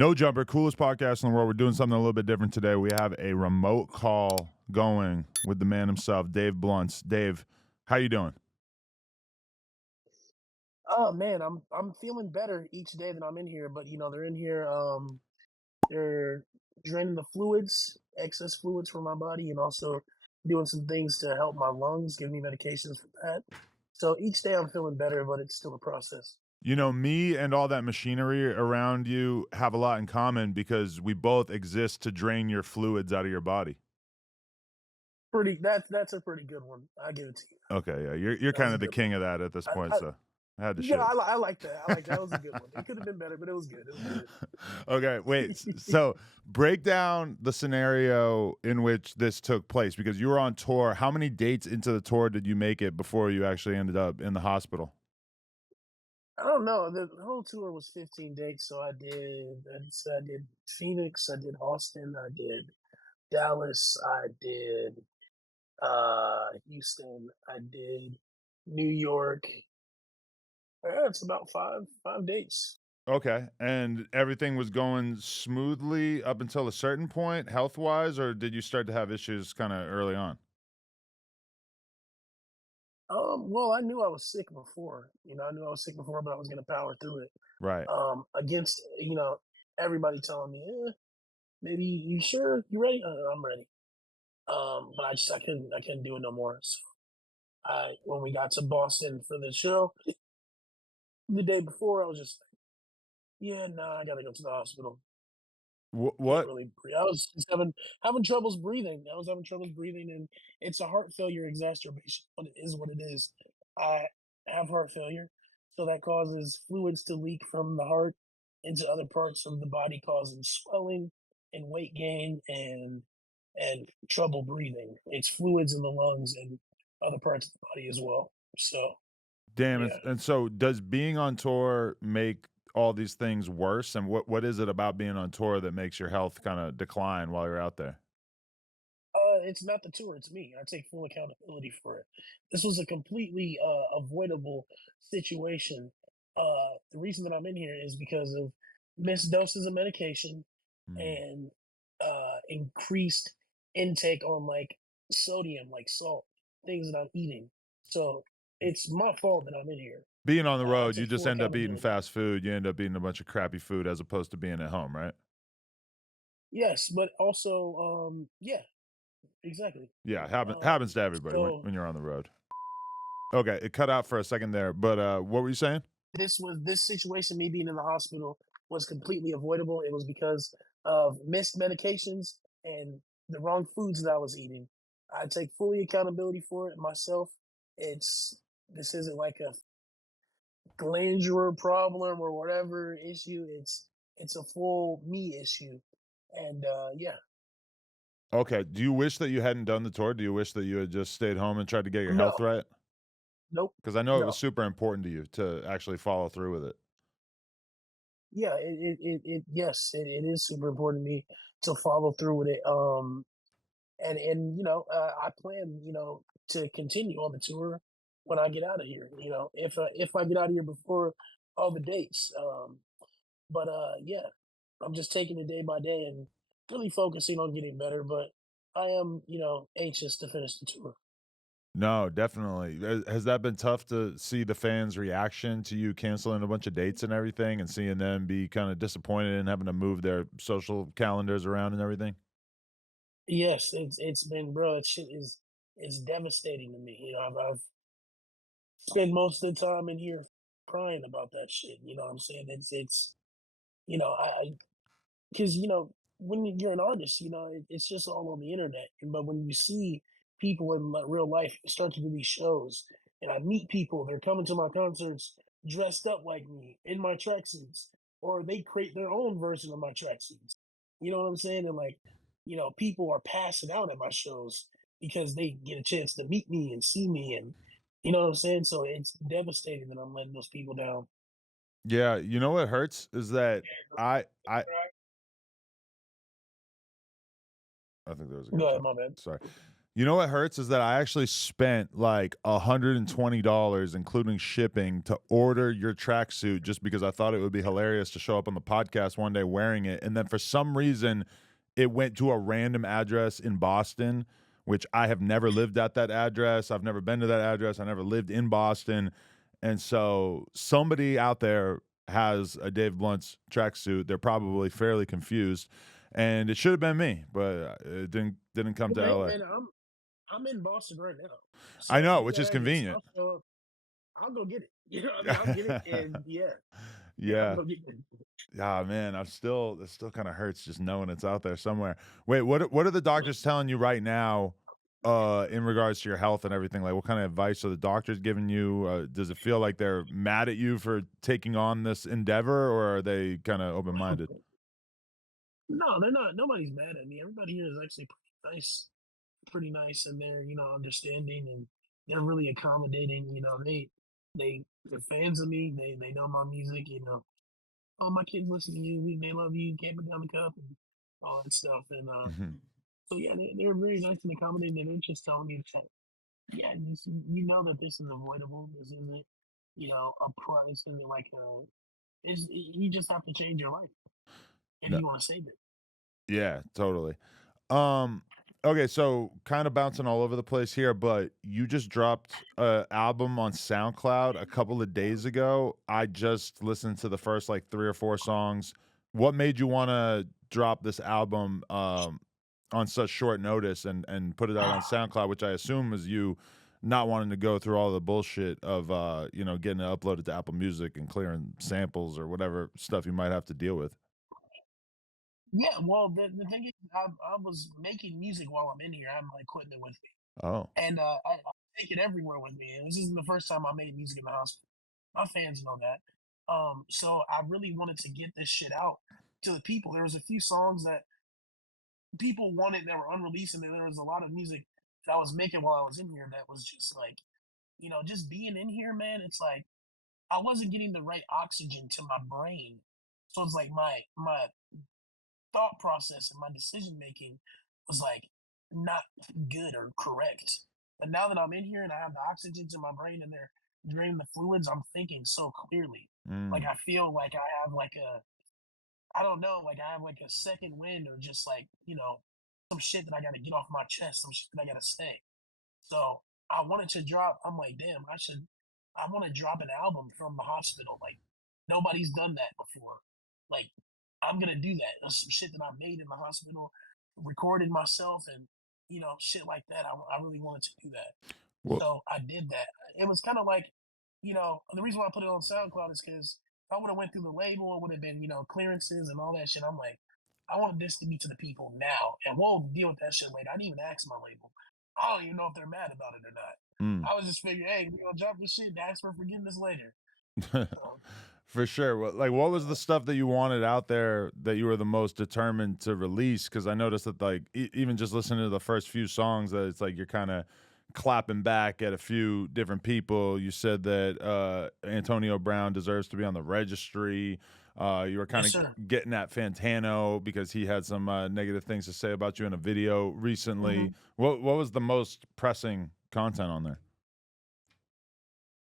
No Jumper, coolest podcast in the world. We're doing something a little bit different today. We have a remote call going with the man himself, Dave Blunts. Dave, how you doing? Oh man, I'm feeling better each day that I'm in here, but they're in here they're draining the fluids, excess fluids from my body, and also doing some things to help my lungs, giving me medications for that. So each day I'm feeling better, but it's still a process. You know, me and all that machinery around you have a lot in common because we both exist to drain your fluids out of your body. That's a pretty good one. I give it to you. Okay, yeah, you're That was kind a of the good king one. of that at this I, point, I, so I had to yeah, shit. I like that. I like that. That was a good one. It could have been better, but it was good. It was good. Okay, wait. So break down the scenario in which this took place because you were on tour. How many dates into the tour did you make it before you actually ended up in the hospital? I don't know. The whole tour was 15 dates, so I did Phoenix, I did Austin, I did Dallas, I did Houston, I did New York. Yeah, it's about five dates. Okay, and everything was going smoothly up until a certain point, health-wise, or did you start to have issues kind of early on? Well, I knew I was sick before. I knew I was sick before, but I was gonna power through it. Right. Against everybody telling me, maybe you sure you ready? I'm ready. But I couldn't do it no more. So I when we got to Boston for the show the day before, I was just like, yeah, nah, I gotta go to the hospital. Can't What? really breathe. I was just having troubles breathing. I was having troubles breathing, and it's a heart failure exacerbation. What it is, what it is. I have heart failure, so that causes fluids to leak from the heart into other parts of the body, causing swelling and weight gain and trouble breathing. It's fluids in the lungs and other parts of the body as well. So Damn it. yeah. And so does being on tour make all these things worse? And what is it about being on tour that makes your health kind of decline while you're out there? It's not the tour, it's me. I take full accountability for it. This was a completely avoidable situation. The reason that I'm in here is because of missed doses of medication Hmm. and increased intake on like sodium, like salt, things that I'm eating. So it's my fault that I'm in here. Being on the I road, you take just full end up eating accountability. fast food. You end up eating a bunch of crappy food as opposed to being at home, right? Yes, but also, yeah, exactly. Yeah, happens Um, to everybody so when you're on the road. Okay, it cut out for a second there, but what were you saying? this situation, me being in the hospital, was completely avoidable. It was because of missed medications and the wrong foods that I was eating. I take fully accountability for it myself. This isn't like a glandular problem or whatever issue. It's a full me issue. And yeah, Okay, do you wish that you hadn't done the tour? Do you wish that you had just stayed home and tried to get your no, health right? nope, Because I know it was no. super important to you to actually follow through with it. Yeah, yes, it is super important to me to follow through with it. And I plan to continue on the tour when I get out of here. If I get out of here before all the dates. But yeah, I'm just taking it day by day and really focusing on getting better. But I am anxious to finish the tour. No, definitely. Has that been tough to see the fans' reaction to you canceling a bunch of dates and everything and seeing them be kind of disappointed and having to move their social calendars around and everything? Yes, it's been, bro. That shit is devastating to me. I've spent most of the time in here crying about that shit. You know what I'm saying? It's I because when you're an artist, it's just all on the internet. But when you see people in real life start to do these shows, and I meet people, they're coming to my concerts dressed up like me in my tracksuits, or they create their own version of my tracksuits. You know what I'm saying? And like, people are passing out at my shows because they get a chance to meet me and see me, and you know what I'm saying. So it's devastating that I'm letting those people down. Yeah, you know what hurts is that I I think there was a Go ahead, gunshot. my bad. Sorry. You know what hurts is that I actually spent like $120, including shipping, to order your tracksuit just because I thought it would be hilarious to show up on the podcast one day wearing it. And then for some reason, it went to a random address in Boston, which I have never lived at that address. I've never been to that address. I never lived in Boston. And so somebody out there has a Dave Blunt's tracksuit. They're probably fairly confused. And it should have been me, but it didn't come to Hey LA. man, I'm in Boston right now. I So if know, you which get is that address, convenient. I'll show up. I'll go get it. You know what I mean? I'll get it and yeah. Yeah, I'll Yeah. go get it. Ah, man, it still kinda hurts just knowing it's out there somewhere. Wait, what are the doctors telling you right now, in regards to your health and everything? Like, what kinda advice are the doctors giving you? Does it feel like they're mad at you for taking on this endeavor, or are they kinda open-minded? No, they're not. Nobody's mad at me. Everybody here is actually pretty nice, and they're understanding, and they're really accommodating. They're fans of me. They know my music. Oh, my kids listen to you. They love you. Can't put down the cup and all that stuff. And Mhm. so yeah, they're very nice and accommodating. And they're just telling me that yeah, you know that this is avoidable. This isn't a price, and like you just have to change your life if No. you want to save it. Yeah, totally. Um, okay, so kind of bouncing all over the place here, but you just dropped a album on SoundCloud a couple of days ago. I just listened to the first like 3 or 4 songs. What made you wanna drop this album, on such short notice and put it out on SoundCloud, which I assume is you not wanting to go through all the bullshit of, getting it uploaded to Apple Music and clearing samples or whatever stuff you might have to deal with? Yeah, well, the thing is, I was making music while I'm in here. I have my equipment with me, Oh, and I take it everywhere with me. And this isn't the first time I made music in the hospital. My fans know that. So I really wanted to get this shit out to the people. There was a few songs that people wanted that were unreleased, and then there was a lot of music that I was making while I was in here that was just like, just being in here, man. It's like I wasn't getting the right oxygen to my brain, so it's like my thought process and my decision making was like not good or correct. But now that I'm in here and I have the oxygen to my brain and they're draining the fluids, I'm thinking so clearly. Like mm. I feel like I have like I don't know, like I have like a second wind or just like, some shit that I gotta get off my chest, some shit that I gotta say. So I wanted to drop. I'm like, damn, I want to drop an album from the hospital. Like nobody's done that before. Like I'm gonna do that. That's some shit that I made in the hospital, recorded myself, and shit like that. I really wanted to do that, Well, so I did that. It was kind of like, the reason why I put it on SoundCloud is because if I would have went through the label, it would have been clearances and all that shit. I'm like, I wanted this to be to the people now, and we'll deal with that shit later. I didn't even ask my label. I don't even know if they're mad about it or not. mm. I was just figuring, hey, we gonna drop this shit and ask for forgiveness later. So, For sure. What was the stuff that you wanted out there that you were the most determined to release? Because I noticed that, like, even just listening to the first few songs, that it's like you're kind of clapping back at a few different people. You said that Antonio Brown deserves to be on the registry. You were kind yes, of sir. getting at Fantano because he had some negative things to say about you in a video recently. Mhm. What was the most pressing content on there?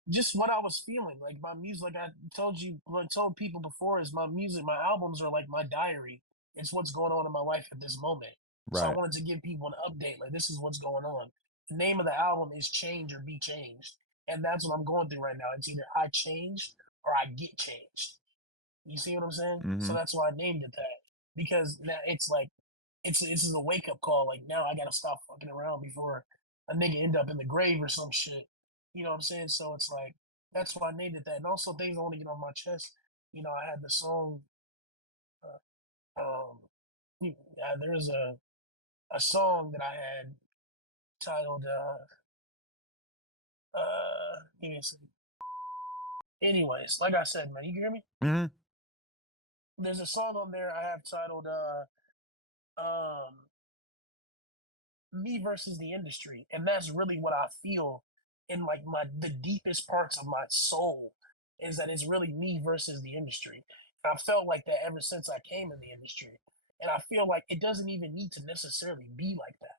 Just what I was feeling. Like my music, like I told you, like told people before, is my music, my albums are like my diary. It's what's going on in my life at this moment. So I Right. wanted to give people an update. Like this is what's going on. The name of the album is Change or Be Changed. And that's what I'm going through right now. It's either I change or I get changed. You see what I'm saying? So Mm-hmm. that's why I named it that. Because now it's like it's a wake up call. Like now I gotta stop fucking around before a nigga end up in the grave or some shit. You know what I'm saying? So it's like that's why I named it that. And also things I want to get off my chest. I had the song. Um, there's a song that I had titled. Give me a second. Anyways, like I said, man, you can hear me. Mm-hmm. There's a song on there I have titled um me versus the industry, and that's really what I feel in like my the deepest parts of my soul is that it's really me versus the industry. And I felt like that ever since I came in the industry, and I feel like it doesn't even need to necessarily be like that.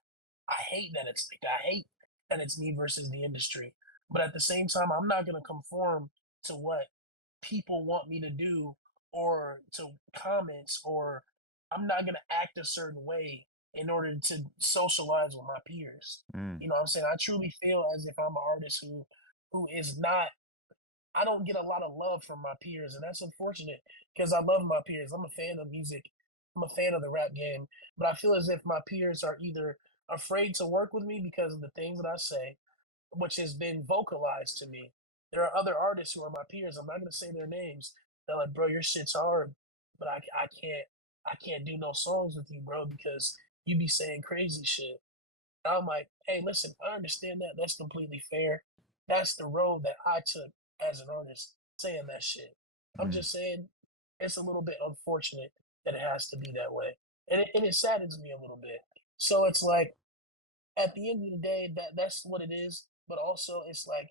I hate that it's like that. I hate that it's me versus the industry. But at the same time, I'm not gonna conform to what people want me to do or to comments, or I'm not gonna act a certain way in order to socialize with my peers. Mm, You know what I'm saying? I truly feel as if I'm an artist who is not, I don't get a lot of love from my peers, and that's unfortunate because I love my peers. I'm a fan of music. I'm a fan of the rap game, but I feel as if my peers are either afraid to work with me because of the things that I say, which has been vocalized to me. There are other artists who are my peers. I'm not gonna say their names. They're like, bro, your shit's hard, but I can't do no songs with you, bro, because you be saying crazy shit. I'm like, hey, listen, I understand that. That's completely fair. That's the road that I took as an artist saying that shit. I'm mm, just saying it's a little bit unfortunate that it has to be that way. And it saddens me a little bit. So it's like at the end of the day, that's what it is. But also it's like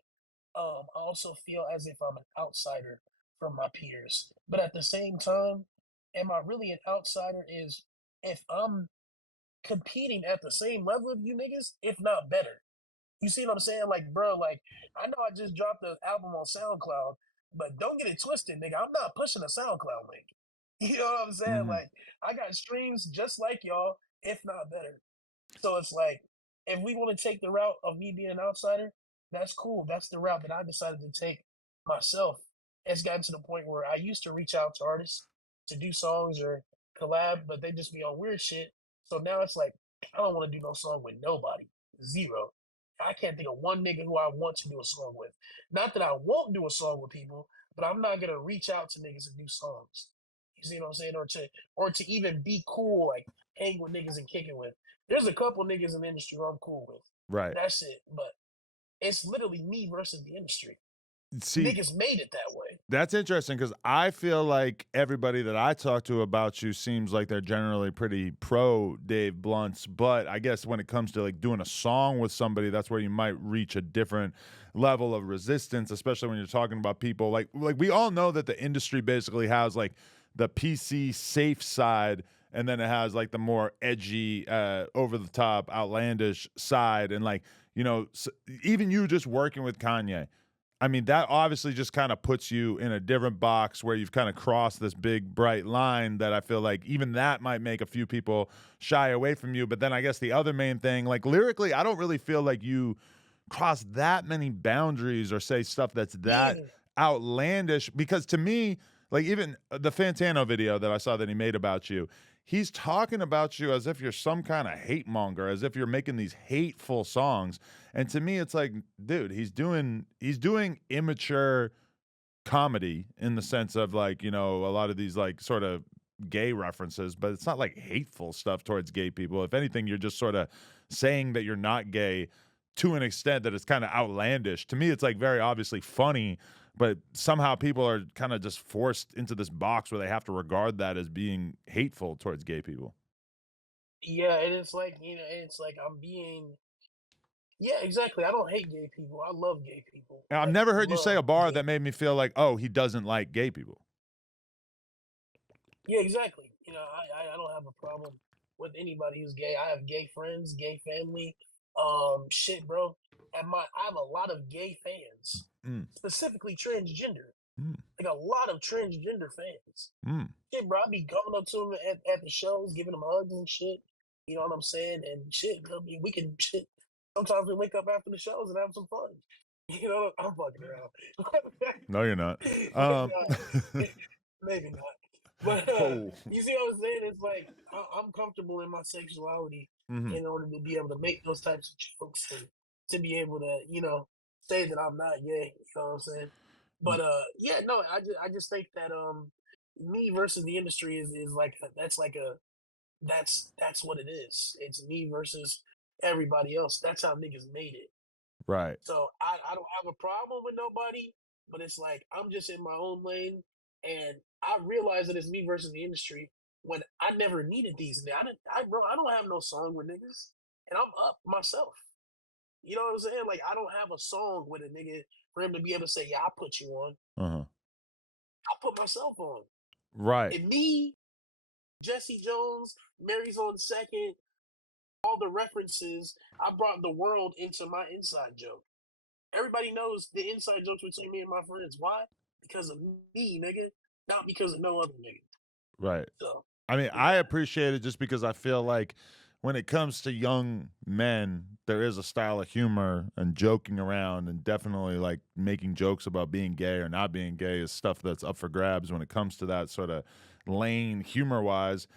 I also feel as if I'm an outsider from my peers. But at the same time, am I really an outsider is if I'm competing at the same level of you niggas, if not better. You see what I'm saying? Like, bro, like I know I just dropped the album on SoundCloud, but don't get it twisted, nigga. I'm not pushing a SoundCloud link. You know what I'm saying? mhm. Like, I got streams just like y'all, if not better. So it's like, if we want to take the route of me being an outsider, that's cool. That's the route that I decided to take myself. It's gotten to the point where I used to reach out to artists to do songs or collab, but they just be on weird shit. So now it's like, I don't want to do no song with nobody. Zero. I can't think of one nigga who I want to do a song with. Not that I won't do a song with people, but I'm not gonna reach out to niggas and do songs. You see what I'm saying? Or to even be cool, like hang with niggas and kicking with. There's a couple niggas in the industry who I'm cool with. Right. That's it. But it's literally me versus the industry. See, Niggas made it that way. that's interesting because I feel like everybody that I talk to about you seems like they're generally pretty pro Dave Blunts. But I guess when it comes to like doing a song with somebody, that's where you might reach a different level of resistance, especially when you're talking about people like we all know that the industry basically has like the PC safe side, and then it has like the more edgy, over the top, outlandish side, and like even you just working with Kanye. I mean, that obviously just kind of puts you in a different box where you've kind of crossed this big bright line that I feel like even that might make a few people shy away from you. But then I guess the other main thing, like lyrically, I don't really feel like you cross that many boundaries or say stuff that's Me that either. outlandish. Because to me, like even the Fantano video that I saw that he made about you, he's talking about you as if you're some kind of hate monger, as if you're making these hateful songs. And to me, it's like, dude, he's doing immature comedy in the sense of like, a lot of these like sort of gay references, but it's not like hateful stuff towards gay people. If anything, you're just sort of saying that you're not gay to an extent that it's kind of outlandish. To me, it's like very obviously funny, but somehow people are kind of just forced into this box where they have to regard that as being hateful towards gay people. Yeah, and it's like, it's like I'm being, yeah, exactly. I don't hate gay people. I love gay people. And I've Like never heard you say love a bar gay. that made me feel like, oh, he doesn't like gay people. Yeah, exactly. I don't have a problem with anybody who's gay. I have gay friends, gay family. Shit, bro. I have a lot of gay fans, Mm, specifically transgender. mm, Like a lot of transgender fans. mm. Shit, bro. I be going up to them at the shows, giving them hugs and shit. You know what I'm saying? And shit, bro, we can shit. Sometimes we link up after the shows and have some fun. You know, I'm fucking around. No, you're not. Maybe not. Maybe not. But Oh. you see what I'm saying? It's like I'm comfortable in my sexuality Mhm. in order to be able to make those types of jokes and to be able to, say that I'm not gay. You know what I'm saying? But yeah, no, I just think that me versus the industry is like that's what it is. It's me versus everybody else. That's how niggas made it. Right. So I don't have a problem with nobody, but it's like I'm just in my own lane, and I realize that it's me versus the industry when I never needed these. Bro, I don't have no song with niggas, and I'm up myself. You know what I'm saying? Like I don't have a song with a nigga for him to be able to say, "Yeah, I put you on." Uh-huh. I put myself on, Right. and me, Jesse Jones, Mary's on second. all the references. I brought the world into my inside joke. Everybody knows the inside jokes between me and my friends. Why? Because of me, nigga. Not because of no other nigga. Right. So, I mean, I yeah. appreciate it just because I feel like when it comes to young men, there is a style of humor and joking around and definitely like making jokes about being gay or not being gay is stuff that's up for grabs when it comes to that sort of lane humor wise.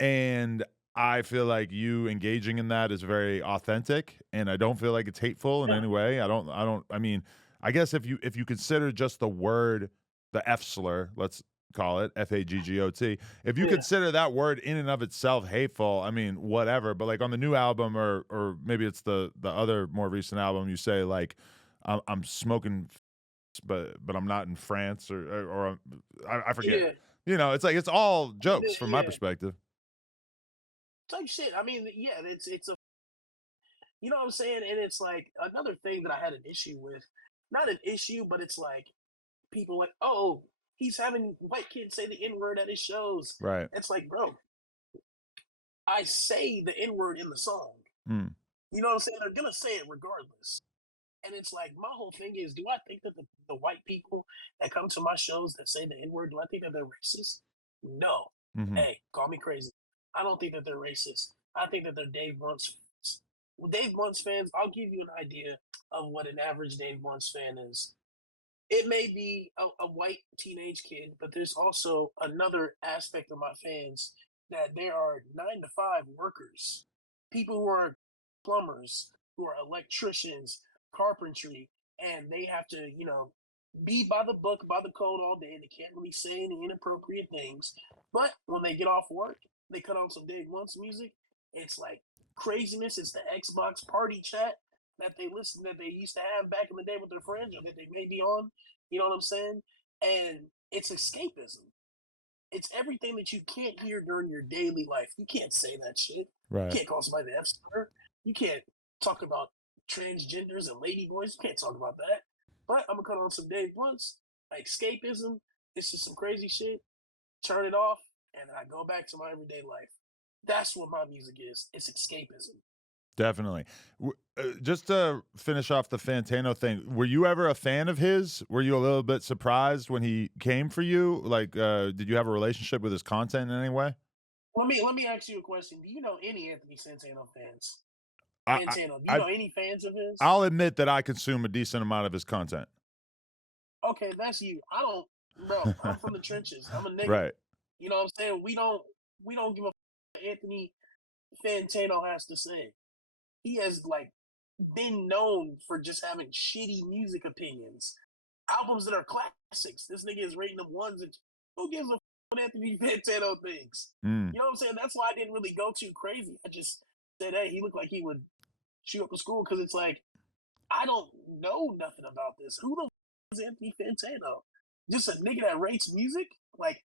And I feel like you engaging in that is very authentic and I don't feel like it's hateful in Yeah. any way. I mean, I guess if you consider just the word the F slur, let's call it FAGGOT. If you Yeah. consider that word in and of itself hateful, I mean, whatever. But like on the new album, or maybe it's the other more recent album, you say like, I'm smoking, but I'm not in France, or I forget. Yeah. You know, it's like it's all jokes from my Yeah. perspective. Type shit. I mean, yeah, it's a you know what I'm saying? And it's like another thing that I had an issue with. Not an issue, but it's like people like, oh, he's having white kids say the N word at his shows. Right. It's like, bro, I say the N word in the song. Mm. You know what I'm saying? They're gonna say it regardless. And it's like my whole thing is, do I think that the white people that come to my shows that say the N word, do I think that they're racist? No. Hmm. Hey, call me crazy. I don't think that they're racist. I think that they're Dave Blunt's fans. Well, Dave Blunt's fans, I'll give you an idea of what an average Dave Blunt's fan is. It may be a white teenage kid, but there's also another aspect of my fans that there are 9 to 5 workers, people who are plumbers, who are electricians, carpentry, and they have to, be by the book, by the code all day. They can't really say any inappropriate things. But when they get off work, they cut on some Dave Blunt's music. It's like craziness. It's the Xbox party chat that they used to have back in the day with their friends or that they may be on. You know what I'm saying? And it's escapism. It's everything that you can't hear during your daily life. You can't say that shit. You Right. can't call somebody the F slur. You can't talk about transgenders and ladyboys. You can't talk about that. But I'm gonna cut on some Dave Blunts, like escapism. It's just some crazy shit. Turn it off, and then I go back to my everyday life. That's what my music is. It's escapism. Definitely. Just to finish off the Fantano thing, were you ever a fan of his? Were you a little bit surprised when he came for you? Like, did you have a relationship with his content in any way? Let me ask you a question. Do you know any Anthony Santano fans? I, I, Fantano. Do you I know any fans of his? I'll admit that I consume a decent amount of his content. Okay, that's you. I don't, bro. I'm from the trenches. I'm a nigga. Right. You know what I'm saying? We don't give a what Anthony Fantano has to say. He has like been known for just having shitty music opinions, albums that are classics. This nigga is rating them ones. And who gives a what Anthony Fantano thinks? Mm. You know what I'm saying? That's why I didn't really go too crazy. I just said, hey, he looked like he would shoot up a school because it's like I don't know nothing about this. Who the is Anthony Fantano? Just a nigga that rates music? Like,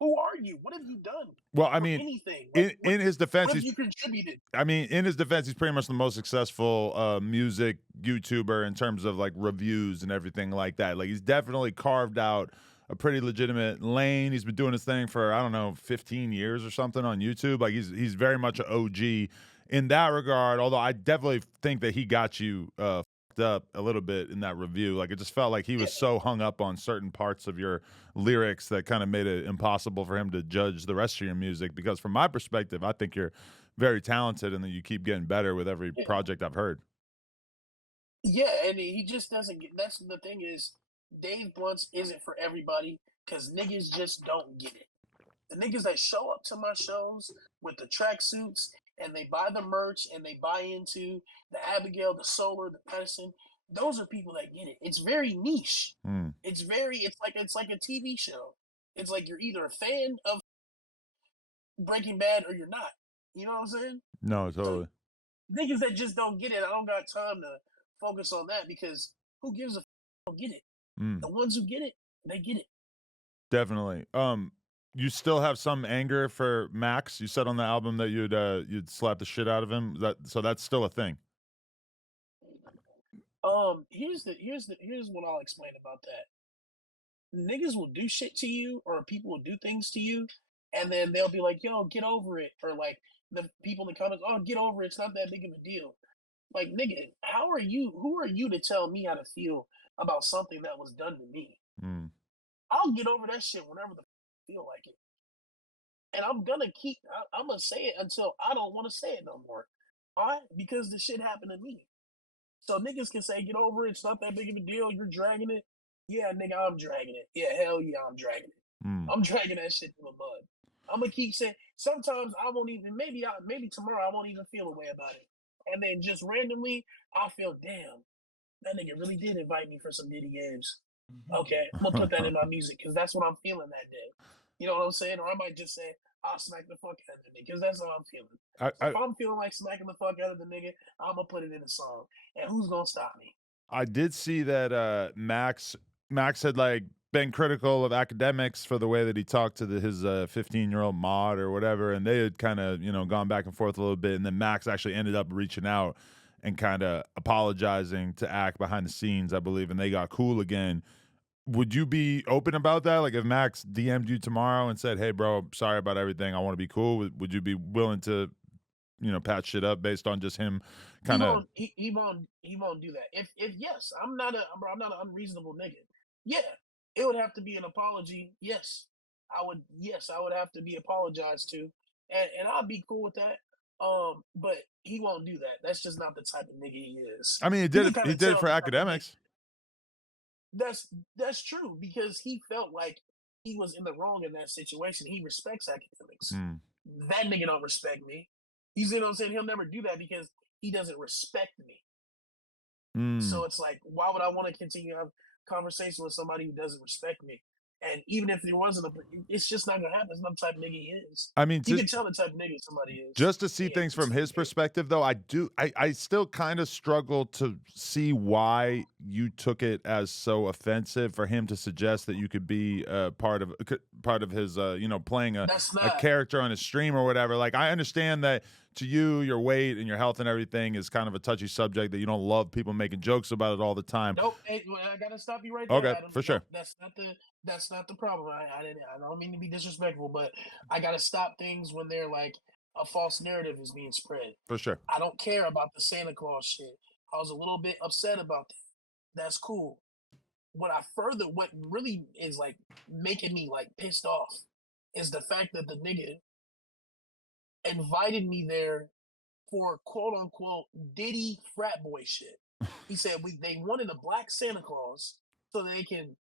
who are you? What have you done Well, I for mean, anything? Like, in his defense, what have he's you contributed? I mean, in his defense, he's pretty much the most successful music YouTuber in terms of like reviews and everything like that. Like he's definitely carved out a pretty legitimate lane. He's been doing his thing for I don't know 15 years or something on YouTube. Like he's very much an OG in that regard. Although I definitely think that he got you fucked up a little bit in that review. Like it just felt like he Yeah, was so hung up on certain parts of your lyrics that kind of made it impossible for him to judge the rest of your music. Because from my perspective, I think you're very talented and that you keep getting better with every yeah, project I've heard. yeah. And he just doesn't get. That's the thing is, Dave Blunts isn't for everybody because niggas just don't get it. The niggas that show up to my shows with the tracksuits and they buy the merch and they buy into the Abigail, the Solar, the Pedicin, those are people that get it. It's very niche. Mm. It's like a TV show. It's like you're either a fan of Breaking Bad or you're not. You know what I'm saying? No, So totally. niggas that just don't get it, I don't got time to focus on that because who gives a don't get it? Mm. The ones who get it, they get it. Definitely. You still have some anger for Max. You said on the album that you'd slap the shit out of him. So that's still a thing. Here's what I'll explain about that. Niggas will do shit to you or people will do things to you and then they'll be like, "Yo, get over it," or like the people in the comments, "Oh, get over it. It's not that big of a deal." Like, nigga, how are you? Who are you to tell me how to feel about something that was done to me? Mm. I'll get over that shit whenever the I feel like it, and I'm gonna keep. I'm gonna say it until I don't want to say it no more. Why? Because the shit happened to me. So niggas can say, "Get over it. It's not that big of a deal. You're dragging it." Yeah, nigga, I'm dragging it. Yeah, hell yeah, I'm dragging it. Mm. I'm dragging that shit through the mud. I'm gonna keep saying. Sometimes I won't even. Maybe tomorrow I won't even feel a way about it, and then just randomly I feel, damn, that nigga really did invite me for some Diddy games. Okay, I'm gonna put that in my music because that's what I'm feeling that day. You know what I'm saying? Or I might just say, I'll smack the fuck out of the nigga because that's how I'm feeling. So I, if I'm feeling like smacking the fuck out of the nigga, I'm gonna put it in a song. And who's gonna stop me? I did see that Max had like been critical of academics for the way that he talked to his 15-year-old mod or whatever, and they had kind of gone back and forth a little bit, and then Max actually ended up reaching out and kind of apologizing to Ack behind the scenes, I believe, and they got cool again. Would you be open about that? Like if Max DM'd you tomorrow and said, "Hey, bro, sorry about everything. I want to be cool." Would you be willing to patch shit up based on just him He kind of? won't. He won't do that. If yes, I'm not an unreasonable nigga. Yeah, it would have to be an apology. Yes, I would. Yes, I would have to be apologized to, and I'd be cool with that. But he won't do that. That's just not the type of nigga he is. I mean, You can kind He of did it tell for the type of nigga. academics. That's true because he felt like he was in the wrong in that situation. He respects academics. Mm. That nigga don't respect me. You see what I'm saying? He'll never do that because he doesn't respect me. Mm. So it's like, why would I want to continue to have conversation with somebody who doesn't respect me? And even if there wasn't it's just not gonna happen. It's not the type of nigga he is. I mean, You can tell the type of nigga somebody is. just to see things from his perspective, though, I still kind of struggle to see why you took it as so offensive for him to suggest that you could be part of his, playing That's a not. character on his stream or whatever. Like, I understand that to you, your weight and your health and everything is kind of a touchy subject that you don't love people making jokes about it all the time. Nope. Hey, well, I gotta stop you right there, Okay, Adam. for sure. Nope, that's not the problem. I don't mean to be disrespectful, but I gotta stop things when they're like a false narrative is being spread. For sure. I don't care about the Santa Claus shit. I was a little bit upset about that. That's cool. What really is like making me like pissed off is the fact that the nigga invited me there for quote unquote Diddy frat boy shit. He said they wanted a black Santa Claus so they can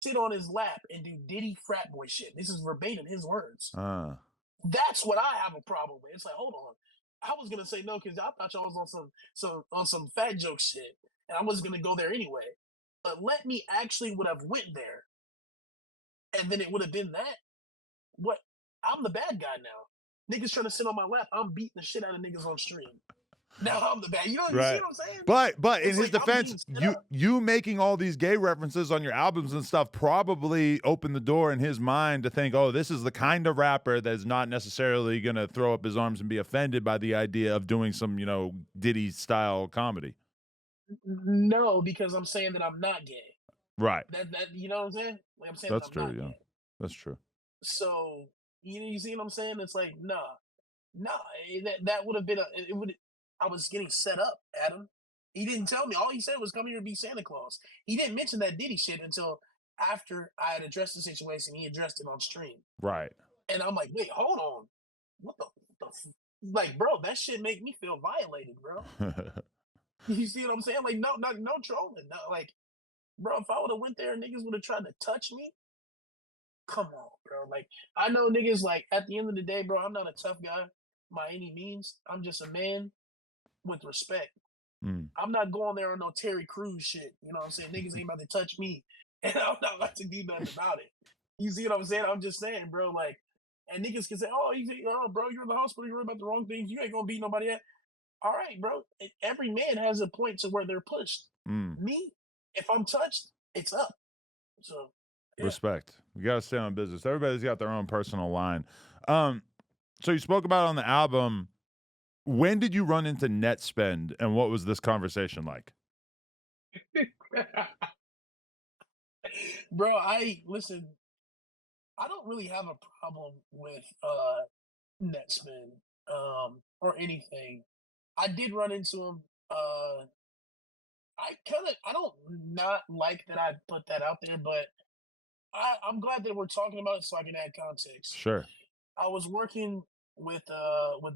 sit on his lap and do Diddy frat boy shit. This is verbatim his words. That's what I have a problem with. It's like, hold on. I was gonna say no because I thought y'all was on some fat joke shit, and I was gonna go there anyway. But let me actually would have went there, and then it would have been that. What? I'm the bad guy now. Niggas trying to sit on my lap. I'm beating the shit out of niggas on stream. Now I'm the bad. You see Right. what I'm saying? But in It's his like I'm being defense, set up. you making all these gay references on your albums and stuff probably opened the door in his mind to think, oh, this is the kind of rapper that's not necessarily going to throw up his arms and be offended by the idea of doing some, Diddy style comedy. No, because I'm saying that I'm not gay. Right. That you know what I'm saying? Like I'm saying That's that I'm true. not Yeah. gay. That's true. So you see what I'm saying? It's like nah. That would have been it would. I was getting set up, Adam. He didn't tell me. All he said was come here to be Santa Claus. He didn't mention that Diddy shit until after I had addressed the situation. He addressed it on stream, Right. and I'm like, wait, hold on, like, bro, that shit make me feel violated, bro. You see what I'm saying? Like, no trolling, no, like, bro, if I would have went there, niggas would have tried to touch me. Come on, bro. Like, I know niggas. Like, at the end of the day, bro, I'm not a tough guy by any means. I'm just a man with respect. Mm. I'm not going there on no Terry Crews shit. You know what I'm saying? Niggas ain't about to touch me, and I'm not about to do nothing about it. You see what I'm saying? I'm just saying, bro. Like, and niggas can say, "Oh, bro, you're in the hospital. You're about the wrong things. You ain't gonna beat nobody at." All right, bro. Every man has a point to where they're pushed. Mm. Me, if I'm touched, it's up. So, yeah. Respect. We got to stay on business. Everybody's got their own personal line. So you spoke about on the album. When did you run into Nettspend, and what was this conversation like? Bro, listen. I don't really have a problem with Nettspend or anything. I did run into him. I don't not like that I put that out there, but I'm glad that we're talking about it so I can add context. Sure. I was working with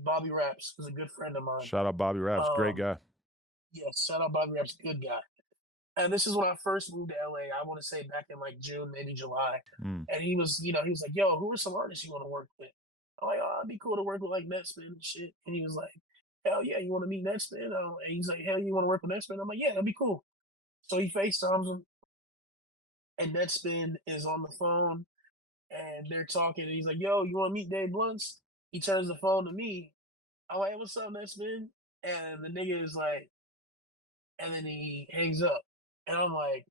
Bobby Raps, who's a good friend of mine. Shout out Bobby Raps, great Um, guy. yes, shout out Bobby Raps, good guy. And this is when I first moved to LA. I want to say back in like June, maybe July. Mm. And he was like, "Yo, who are some artists you want to work with?" I'm like, "Oh, it'd be cool to work with like Nettspend and shit." And he was like, "Hell yeah, you want to meet Nettspend?" And he's like, "Hell, you want to work with Nettspend?" I'm like, "Yeah, that'd be cool." So he FaceTimes him, and Nettspend is on the phone, and they're talking. And he's like, "Yo, you want to meet Dave Blunts?" He turns the phone to me. I'm like, "Hey, what's up, Nettspend?" And the nigga is like, and then he hangs up, and I'm like,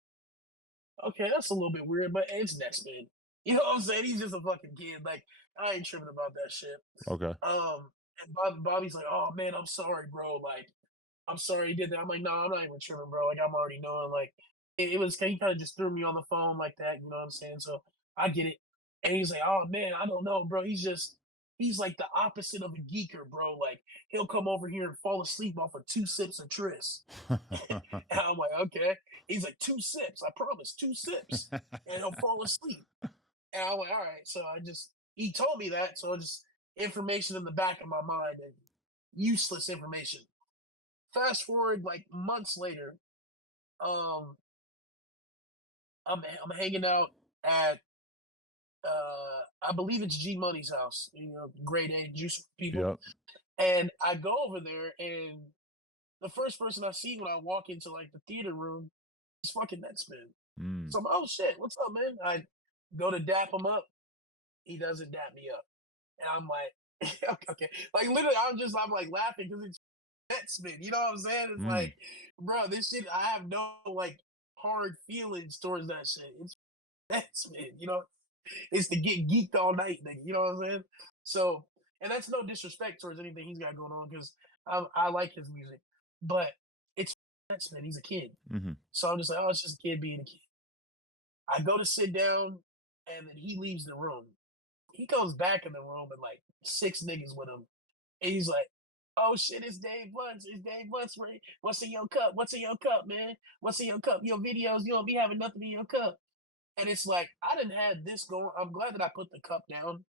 okay, that's a little bit weird, but it's Nettspend. You know what I'm saying? He's just a fucking kid. Like, I ain't tripping about that shit. Okay. And Bobby's like, "Oh man, I'm sorry, bro. Like, I'm sorry he did that." I'm like, "No, I'm not even tripping, bro. Like, I'm already knowing. Like, it was he kind of just threw me on the phone like that. You know what I'm saying? So I get it." And he's like, "Oh man, I don't know, bro. He's like the opposite of a geeker, bro. Like, he'll come over here and fall asleep off of 2 sips of Tris." And I'm like, "Okay." He's like, "2 sips, I promise, 2 sips, and he'll fall asleep." And I'm like, "All right." So he told me that, so just information in the back of my mind and useless information. Fast forward like months later, um, I'm hanging out at I believe it's G Money's house, grade A juice people. Yep. And I go over there, and the first person I see when I walk into like the theater room is fucking Nettspend. Mm. So I'm, "Oh shit, what's up, man?" I go to dap him up. He doesn't dap me up. And I'm like, okay. Like literally, I'm like laughing because it's Nettspend. You know what I'm saying? It's Mm. like, bro, this shit, I have no like hard feelings towards that shit. It's Nettspend, it's to get geeked all night, nigga. You know what I'm saying? So, and that's no disrespect towards anything he's got going on because I like his music, but it's Nettspend. He's a kid. Mm-hmm. So I'm just like, oh, it's just a kid being a kid. I go to sit down, and then he leaves the room. He comes back in the room and like 6 niggas with him. And he's like, "Oh shit, it's Dave Blunts. It's Dave Blunts, right? What's in your cup? What's in your cup, man? What's in your cup? Your videos, you don't be having nothing in your cup." And it's like, I didn't have this going. I'm glad that I put the cup down,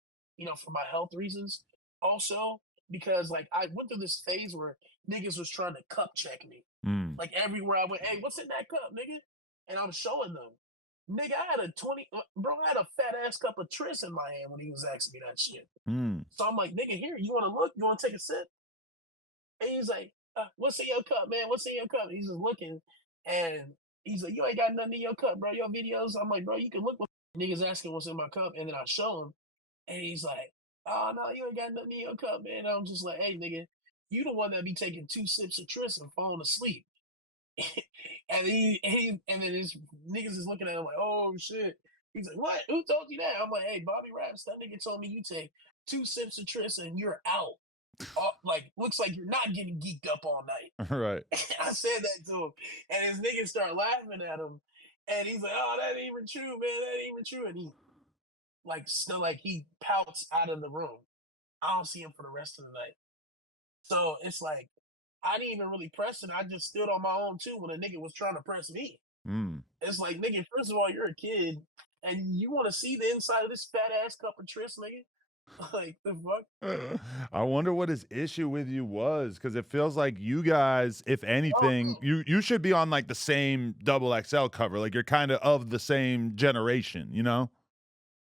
for my health reasons. Also, because like I went through this phase where niggas was trying to cup check me. Mm. Like everywhere I went, "Hey, what's in that cup, nigga?" And I'm showing them. Nigga, I had a 20, bro, I had a fat ass cup of Tris in my hand when he was asking me that shit. Mm. So I'm like, "Nigga, here, you want to look? You want to take a sip?" And he's like, "What's in your cup, man? What's in your cup?" He's just looking, and he's like, "You ain't got nothing in your cup, bro. Your videos." I'm like, "Bro, you can look." Niggas asking what's in my cup, and then I show him, and he's like, "Oh no, you ain't got nothing in your cup, man." And I'm just like, "Hey, nigga, you the one that be taking 2 sips of Tris and falling asleep." And then his niggas is looking at him like, "Oh shit." He's like, "What? Who told you that?" I'm like, "Hey, Bobby Raps, that nigga told me you take 2 sips of Tris and you're out. Like, looks like you're not getting geeked up all night." Right. I said that to him, and his niggas start laughing at him, and he's like, "Oh, that ain't even true, man. That ain't even true." And he like still like he pouts out of the room. I don't see him for the rest of the night. So it's like I didn't even really press it. I just stood on my own too when a nigga was trying to press me. Mm. It's like, nigga, first of all, you're a kid and you want to see the inside of this fat ass cup of Tris, nigga. Like the fuck? I wonder what his issue with you was, because it feels like you guys, if Oh anything, no. you should be on like the same double XL cover. Like you're kind of the same generation, you know?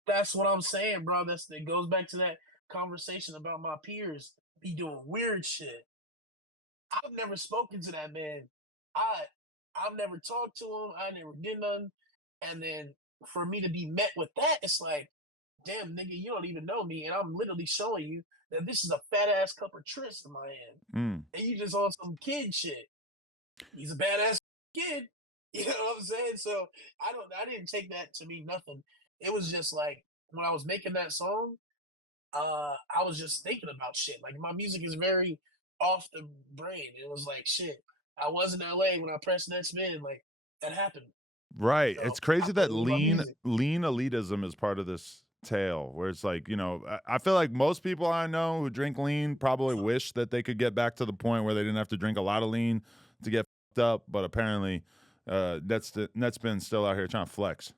That's what I'm saying, bro. It goes back to that conversation about my peers be doing weird shit. I've never spoken to that man. I I've never talked to him. I never did nothing. And then for me to be met with that, it's like, damn nigga, you don't even know me, and I'm literally showing you that this is a fat ass cup of Tris in my hand, Mm. and you just on some kid shit. He's a badass kid, you know what I'm saying? So I didn't take that to mean nothing. It was just like when I was making that song, I was just thinking about shit. Like my music is very off the brain. It was like shit. I was in LA when I pressed Nettspend, like that happened. Right. So It's I crazy put that it with my music. lean elitism is part of this tale where it's like, I feel like most people I know who drink lean probably wish that they could get back to the point where they didn't have to drink a lot of lean to get fucked up, but apparently Nettspend's still out here trying to flex.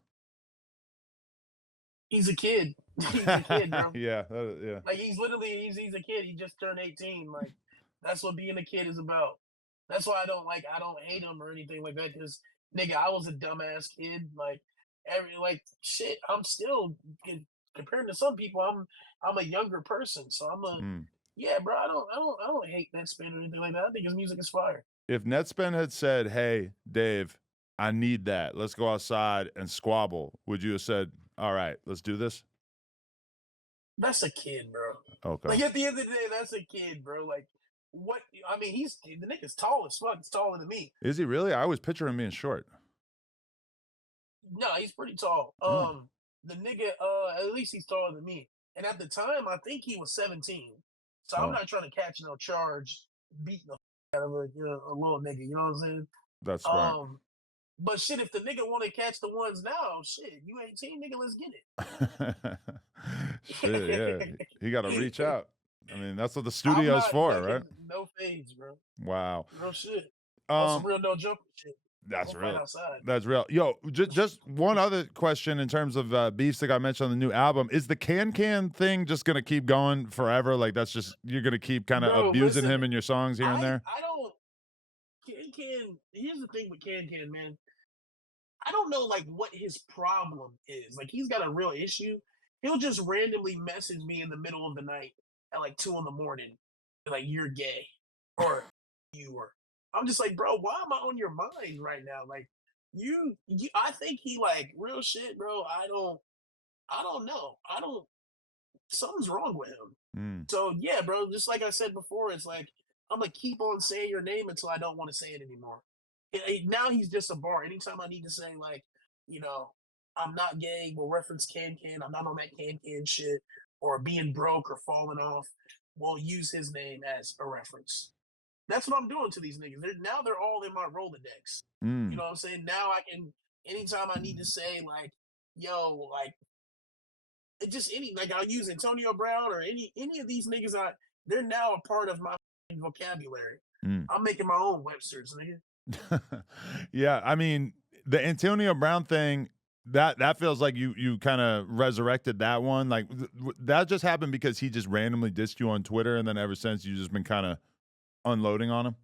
He's a kid. He's a kid, bro. Yeah, yeah. Like he's a kid. He just turned 18. Like that's what being a kid is about. That's why I don't hate him or anything like that. Because nigga, I was a dumbass kid. Shit. I'm still compared to some people. I'm a younger person, so yeah, bro. I don't hate Nettspend or anything like that. I think his music is fire. If Nettspend had said, "Hey, Dave, I need that. Let's go outside and squabble," would you have said, "All right, let's do this"? That's a kid, bro. Okay. Like at the end of the day, that's a kid, bro. Like what? I mean, the nigga's tall as fuck. He's taller than me. Is he really? I always picture him being short. No, he's pretty tall. The nigga, at least he's taller than me. And at the time, I think he was 17. So I'm not trying to catch no charge beating the out of a little nigga. You know what I'm saying? That's right. But shit, if the nigga want to catch the ones now, shit, you 18, nigga, let's get it. Shit, yeah. He got to reach out. I mean, that's what the studio's for, right? No fades, bro. Wow. Real shit. Some real no jumper shit. That's real. That's real. Yo, just one other question in terms of beefs that got mentioned on the new album. Is the can thing just going to keep going forever? Like, that's just, you're going to keep kind of abusing him in your songs here and there? I don't, here's the thing with Can, man. I don't know, like, what his problem is. Like, he's got a real issue. He'll just randomly message me in the middle of the night at, like, 2 a.m. Like, you're gay. Or, you were. I'm just like, bro, why am I on your mind right now? Like, you I think he, like, real shit, bro. I don't know. Something's wrong with him. So, yeah, bro, just like I said before, it's like, I'm going to keep on saying your name until I don't want to say it anymore. Now he's just a bar. Anytime I need to say, like, I'm not gay, we'll reference Can. I'm not on that Can shit, or being broke or falling off. We'll use his name as a reference. That's what I'm doing to these niggas. They're all in my Rolodex. You know what I'm saying? Now I can, anytime I need to say, like, yo, like, it just like I'll use Antonio Brown or any of these niggas. They're now a part of my vocabulary. I'm making my own Webster's, nigga. Yeah, I mean, the Antonio Brown thing, that feels like you kind of resurrected that one. Like that just happened because he just randomly dissed you on Twitter, and then ever since you've just been kind of unloading on him.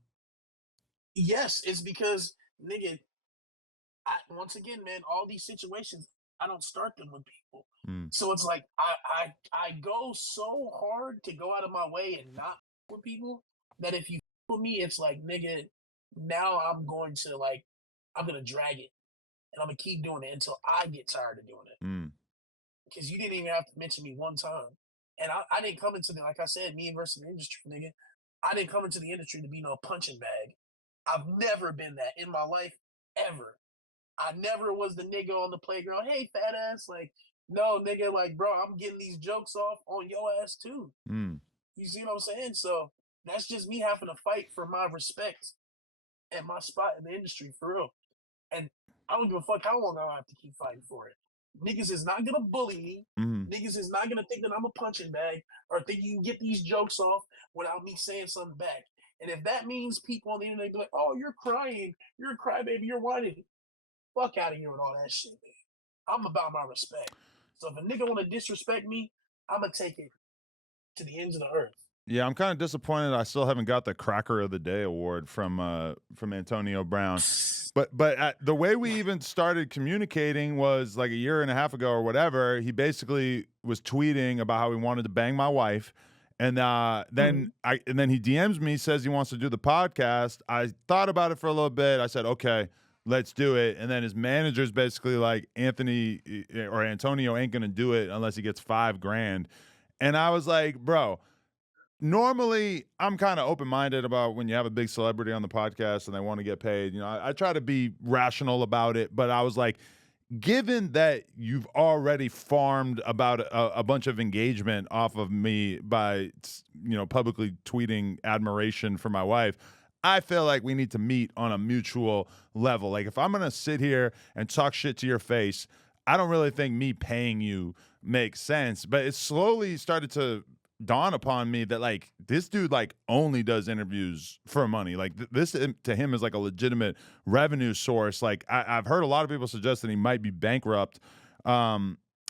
Yes, it's because, nigga, once again, man, all these situations, I don't start them with people. So it's like I go so hard to go out of my way and not with people that if you with me, it's like, nigga, now I'm going to drag it, and I'm gonna keep doing it until I get tired of doing it. Because you didn't even have to mention me one time, and I didn't come into like I said, me versus the industry, nigga. I didn't come into the industry to be no punching bag. I've never been that in my life, ever. I never was the nigga on the playground. Hey, fat ass, like, no, nigga, like, bro, I'm getting these jokes off on your ass too. You see what I'm saying? So that's just me having to fight for my respect and my spot in the industry, for real. And I don't give a fuck how long I have to keep fighting for it. Niggas is not gonna bully me. Niggas is not gonna think that I'm a punching bag or think you can get these jokes off without me saying something back. And if that means people on the internet be like, "Oh, you're crying, you're a crybaby, you're whining," fuck out of here with all that shit, man. I'm about my respect. So if a nigga want to disrespect me, I'm gonna take it to the ends of the earth. Yeah, I'm kind of disappointed I still haven't got the Cracker of the Day award from Antonio Brown. But the way we even started communicating was like a year and a half ago or whatever. He basically was tweeting about how he wanted to bang my wife. And then he DMs me, says he wants to do the podcast. I thought about it for a little bit. I said, okay, let's do it. And then his manager's basically like, Anthony or Antonio ain't going to do it unless he gets $5,000. And I was like, bro, normally I'm kind of open-minded about when you have a big celebrity on the podcast and they want to get paid. You know, I try to be rational about it, but I was like, given that you've already farmed about a bunch of engagement off of me by, publicly tweeting admiration for my wife, I feel like we need to meet on a mutual level. Like if I'm going to sit here and talk shit to your face, I don't really think me paying you make sense. But it slowly started to dawn upon me that like this dude like only does interviews for money. Like this to him is like a legitimate revenue source. Like I've heard a lot of people suggest that he might be bankrupt.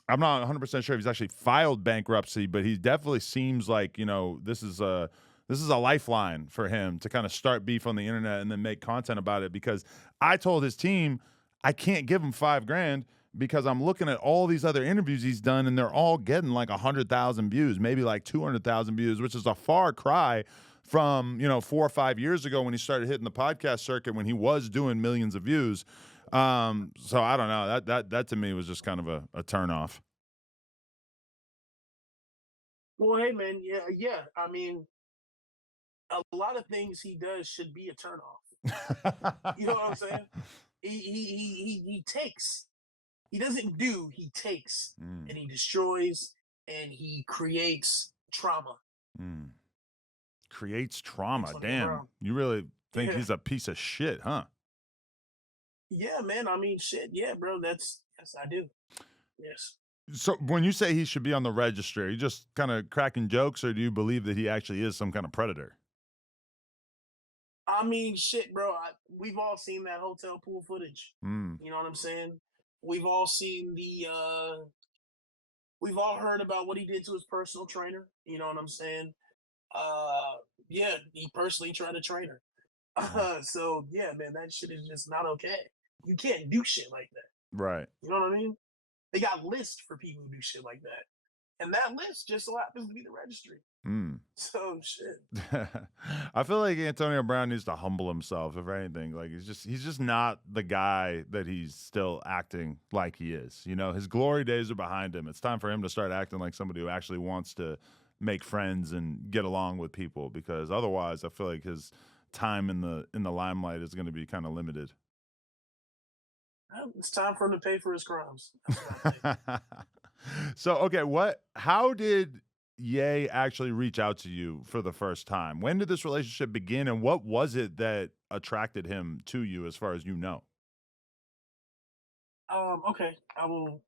I'm not 100% sure if he's actually filed bankruptcy, but he definitely seems like, you know, this is a lifeline for him to kind of start beef on the internet and then make content about it. Because I told his team I can't give him $5,000 because I'm looking at all these other interviews he's done and they're all getting like 100,000 views, maybe like 200,000 views, which is a far cry from, you know, 4 or 5 years ago when he started hitting the podcast circuit when he was doing millions of views. So I don't know. That to me was just kind of a turn off. Well, hey man, yeah. I mean, a lot of things he does should be a turnoff. You know what I'm saying? He takes. He doesn't do. He takes, Mm, and he destroys, and he creates trauma. mm. Creates Thanks, trauma. my nigga, Damn. bro. You really think Yeah, he's a piece of shit, huh? yeah, man. I mean, shit. Yeah, bro. That's yes, I do. Yes. So when you say he should be on the register, are you just kind of cracking jokes, or do you believe that he actually is some kind of predator? I mean, shit, bro. We've all seen that hotel pool footage. Mm, You know what I'm saying? We've all seen we've all heard about what he did to his personal trainer. You know what I'm saying? Uh, yeah, he personally tried to train her. mm. So yeah, man, that shit is just not okay. You can't do shit like that. Right. You know what I mean? They got lists for people who do shit like that, and that list just so happens to be the registry. Mm. So shit. I feel like Antonio Brown needs to humble himself, if anything. Like he's just not the guy that he's still acting like he is. You know, his glory days are behind him. It's time for him to start acting like somebody who actually wants to make friends and get along with people, because otherwise I feel like his time in the limelight is going to be kind of limited. It's time for him to pay for his crimes. That's what I think. So, okay, how did Ye actually reach out to you for the first time? When did this relationship begin, and what was it that attracted him to you as far as you know? Okay, I will.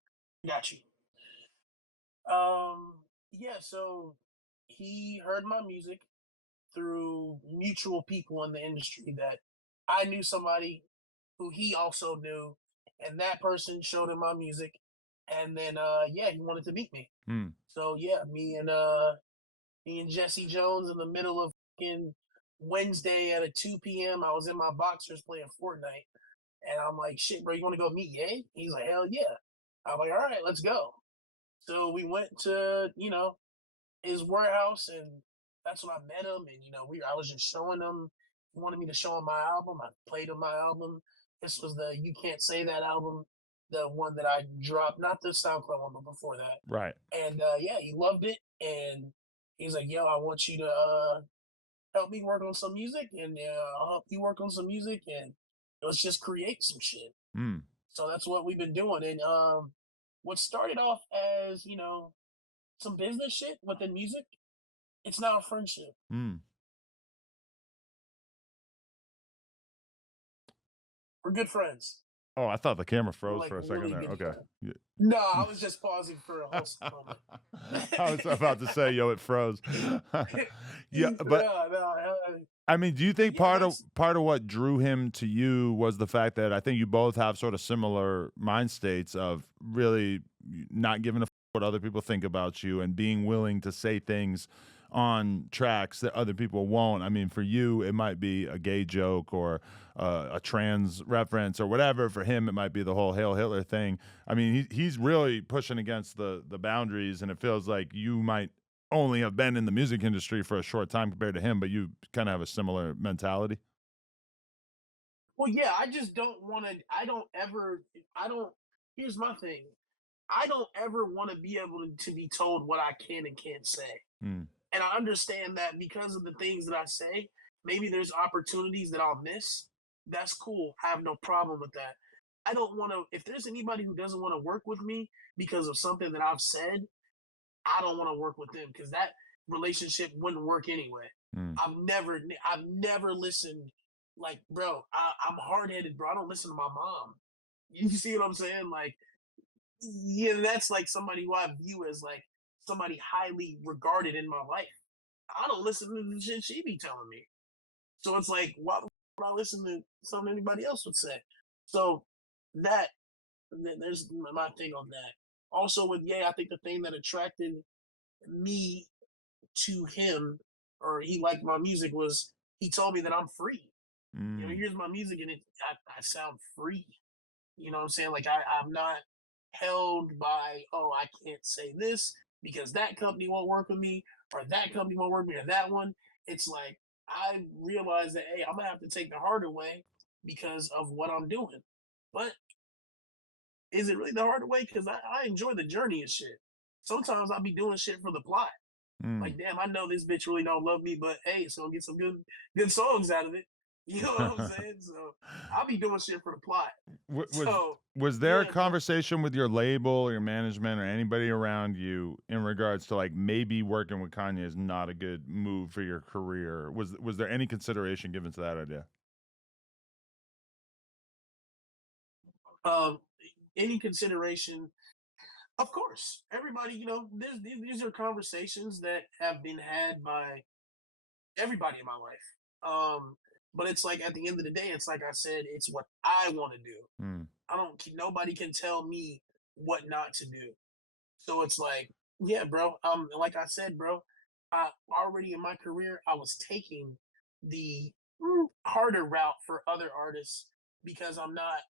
Got you. Yeah. So he heard my music through mutual people in the industry that I knew somebody who he also knew, and that person showed him my music, and then yeah, he wanted to meet me. Hmm. So yeah, me and Jesse Jones in the middle of fucking Wednesday at a 2 p.m. I was in my boxers playing Fortnite, and I'm like, shit, bro, you want to go meet Ye? He's like, hell yeah. I'm like, all right, let's go. So we went to his warehouse, and that's when I met him. And I was just showing him. He wanted me to show him my album. I played him my album. This was the "You Can't Say That" album, the one that I dropped, not the SoundCloud one, but before that. Right. And yeah, he loved it, and he's like, "Yo, I want you to help me work on some music, and I'll help you work on some music, and let's just create some shit." Hmm. So that's what we've been doing. And what started off as some business shit within music, it's now a friendship. Hmm. We're good friends. Oh, I thought the camera We're froze like for a second really there. good Okay. friends. Yeah. No, I was just pausing for a whole moment. I was about to say, yo, it froze. Yeah, but No, I mean, do you think yeah, that's part of what drew him to you was the fact that I think you both have sort of similar mind states of really not giving a what other people think about you and being willing to say things on tracks that other people won't. I mean, for you, it might be a gay joke or a trans reference or whatever. For him, it might be the whole Hail Hitler thing. I mean, he's really pushing against the boundaries, and it feels like you might only have been in the music industry for a short time compared to him, but you kind of have a similar mentality. well, yeah. I just don't want to. I don't ever. I don't. Here's my thing. I don't ever want to be able to be told what I can and can't say. Mm, And I understand that because of the things that I say, maybe there's opportunities that I'll miss. That's cool. I have no problem with that. I don't want to, if there's anybody who doesn't want to work with me because of something that I've said, I don't want to work with them because that relationship wouldn't work anyway. mm, I've never listened. Like, bro, I'm hard headed, bro. I don't listen to my mom. You see what I'm saying? Like, yeah, that's like somebody who I view as like somebody highly regarded in my life. I don't listen to the shit she be telling me. So it's like, why would I listen to something anybody else would say? So that there's my thing on that. Also with Ye, I think the thing that attracted me to him, or he liked my music, was he told me that I'm free. You know, he Mm. hears my music and I sound free. You know what I'm saying? Like I'm not held by, oh, I can't say this because that company won't work with me, or that company won't work with me, or that one. It's like I realize that, hey, I'm gonna have to take the harder way because of what I'm doing. But is it really the harder way? Because I enjoy the journey and shit. Sometimes I'll be doing shit for the plot. Mm. Like, damn, I know this bitch really don't love me, but hey, it's gonna get some good songs out of it. You know what I'm saying? So I'll be doing shit for the plot. W- was So was there a yeah, bro. conversation with your label or your management or anybody around you in regards to like maybe working with Kanye is not a good move for your career? Was there any consideration given to that idea? Um, any consideration, of course. Everybody, these are conversations that have been had by everybody in my life. But it's like at the end of the day, it's like I said, it's what I want to do. Mm. I don't. Nobody can tell me what not to do. So it's like, yeah, bro. Like I said, bro, I already in my career, I was taking the harder route for other artists because I'm not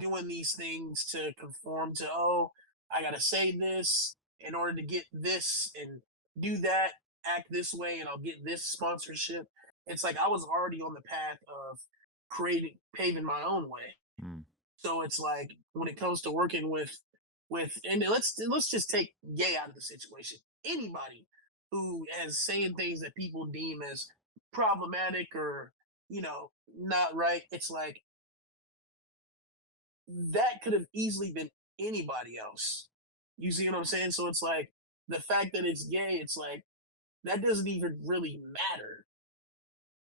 doing these things to conform to, oh, I gotta say this in order to get this and do that, act this way, and I'll get this sponsorship. It's like I was already on the path of creating paving my own way. Mm. So it's like when it comes to working with and let's just take Gay out of the situation. Anybody who has saying things that people deem as problematic or not right, it's like that could have easily been anybody else. You see what I'm saying? So it's like the fact that it's gay, it's like that doesn't even really matter.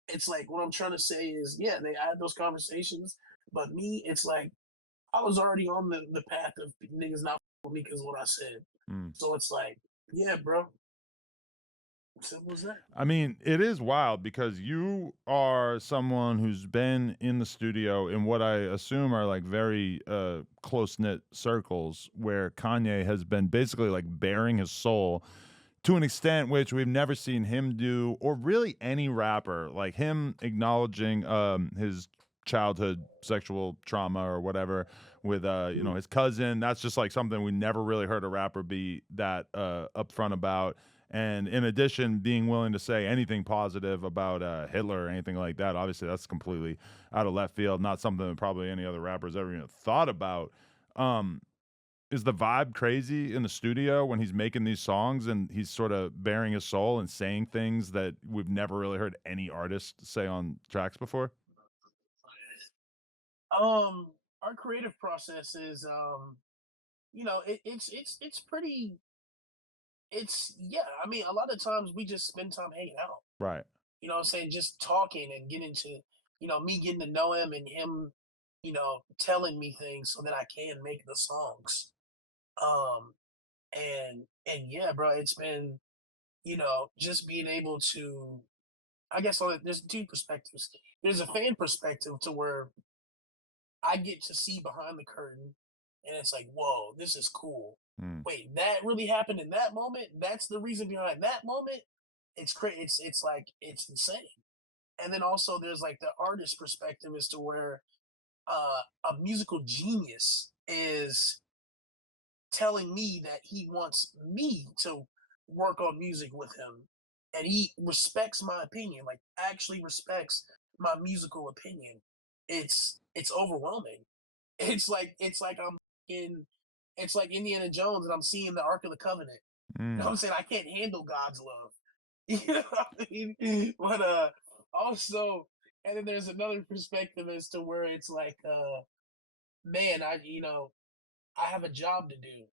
It's like what I'm trying to say is, yeah, they had those conversations, but me, it's like I was already on the path of niggas not with me because of what I said. Mm. So it's like, yeah, bro, simple as that. I mean, it is wild because you are someone who's been in the studio in what I assume are like very close knit circles where Kanye has been basically like bearing his soul to an extent which we've never seen him do, or really any rapper, like him acknowledging his childhood sexual trauma or whatever with Mhm. his cousin. That's just like something we never really heard a rapper be that upfront about. And in addition, being willing to say anything positive about Hitler or anything like that, obviously that's completely out of left field, not something that probably any other rappers ever even thought about. Um, is the vibe crazy in the studio when he's making these songs and he's sort of bearing his soul and saying things that we've never really heard any artist say on tracks before? Our creative process is, it's pretty. It's yeah. I mean, a lot of times we just spend time hanging out. Right. You know what I'm saying? Just talking and getting to, me getting to know him and him, telling me things so that I can make the songs. Um, and yeah, bro, it's been, just being able to, I guess there's two perspectives. There's a fan perspective to where I get to see behind the curtain and it's like, whoa, this is cool. Mm. Wait, that really happened in that moment? That's the reason behind that moment? It's crazy. It's like it's insane. And then also there's like the artist perspective as to where a musical genius is telling me that he wants me to work on music with him and he respects my opinion, like actually respects my musical opinion. It's overwhelming. It's like I'm in it's like Indiana Jones and I'm seeing the Ark of the Covenant. You know what Mm. I'm saying? I can't handle God's love. You know what I mean? But also, and then there's another perspective as to where it's like man, I have a job to do.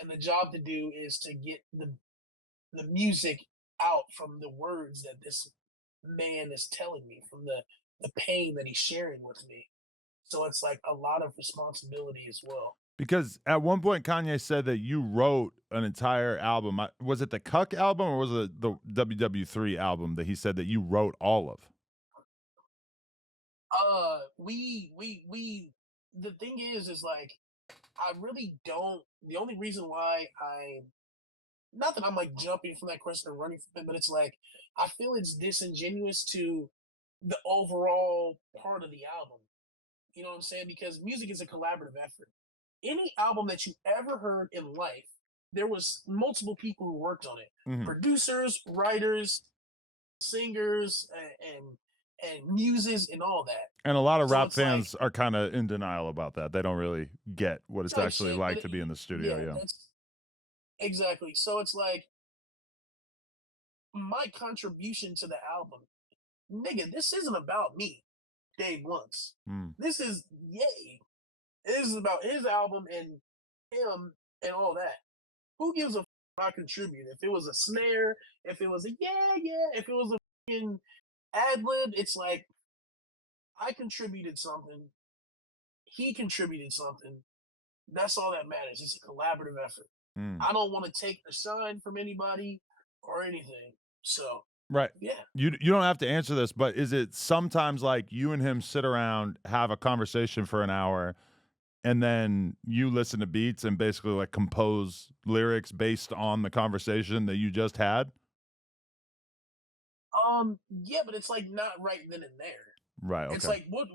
And the job to do is to get the music out from the words that this man is telling me, from the pain that he's sharing with me. So it's like a lot of responsibility as well. Because at one point Kanye said that you wrote an entire album. Was it the Cuck album or was it the WW3 album that he said that you wrote all of? We the thing is like I really don't. The only reason why I, not that I'm like jumping from that question and running from it, but it's like I feel it's disingenuous to the overall part of the album. You know what I'm saying? Because music is a collaborative effort. Any album that you ever heard in life, there was multiple people who worked on it. Mhm. Producers, writers, singers, and muses and all that. And a lot of So rap it's like fans are kind of in denial about that. They don't really get what it's type actually shit, but like to be in the studio. yeah, Yeah. that's exactly. So it's like my contribution to the album, nigga, this isn't about me, Dave Once. Mm. This is Ye. This is about his album and him and all that. Who gives a I contribute? If it was a snare, if it was a yeah, if it was a fucking ad lib, it's like I contributed something, he contributed something. That's all that matters. It's a collaborative effort. Mm. I don't want to take the shine from anybody or anything. So Right. yeah. You don't have to answer this, but is it sometimes like you and him sit around, have a conversation for an hour, and then you listen to beats and basically like compose lyrics based on the conversation that you just had? Yeah, but it's like not right then and there. Right. It's Okay. like what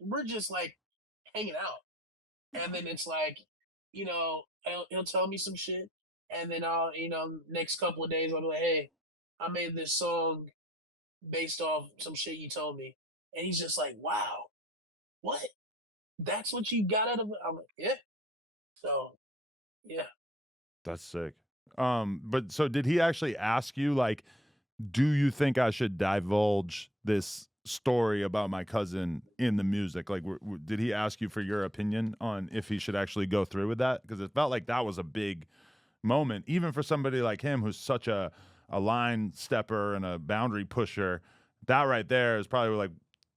we're just like hanging out, and then it's like, he'll tell me some shit, and then I'll, next couple of days I'll be like, hey, I made this song based off some shit you told me, and he's just like, wow, what? That's what you got out of it? I'm like, yeah. So yeah. That's sick. But so did he actually ask you like, do you think I should divulge this story about my cousin in the music? Like, did he ask you for your opinion on if he should actually go through with that? Because it felt like that was a big moment, even for somebody like him who's such a line stepper and a boundary pusher. That right there is probably like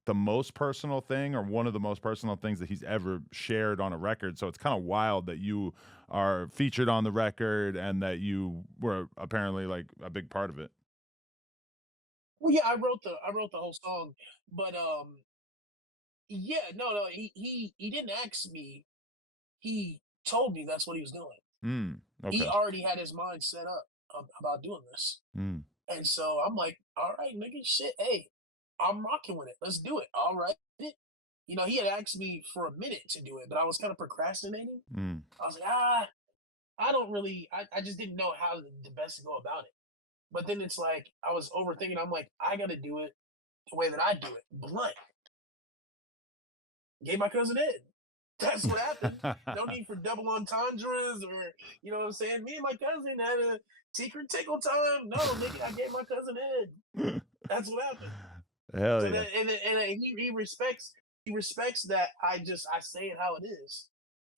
the most personal thing or one of the most personal things that he's ever shared on a record. So it's kind of wild that you are featured on the record and that you were apparently like a big part of it. Well, yeah, I wrote the whole song, but yeah, no, he didn't ask me. He told me that's what he was doing. Mm, He okay. already had his mind set up about doing this. Mm, And so I'm like, all right, nigga, shit, hey, I'm rocking with it. Let's do it. All right. He had asked me for a minute to do it, but I was kind of procrastinating. mm. I was like, I don't really, I just didn't know how the best to go about it. But then it's like, I was overthinking. I'm like, I got to do it the way that I do it. Blunt. Gave my cousin Ed. That's what happened. No need for double entendres or, you know what I'm saying? Me and my cousin had a secret tickle time. No, nigga, I gave my cousin Ed. That's what happened. Hell So yeah. then, and he respects that I say it how it is,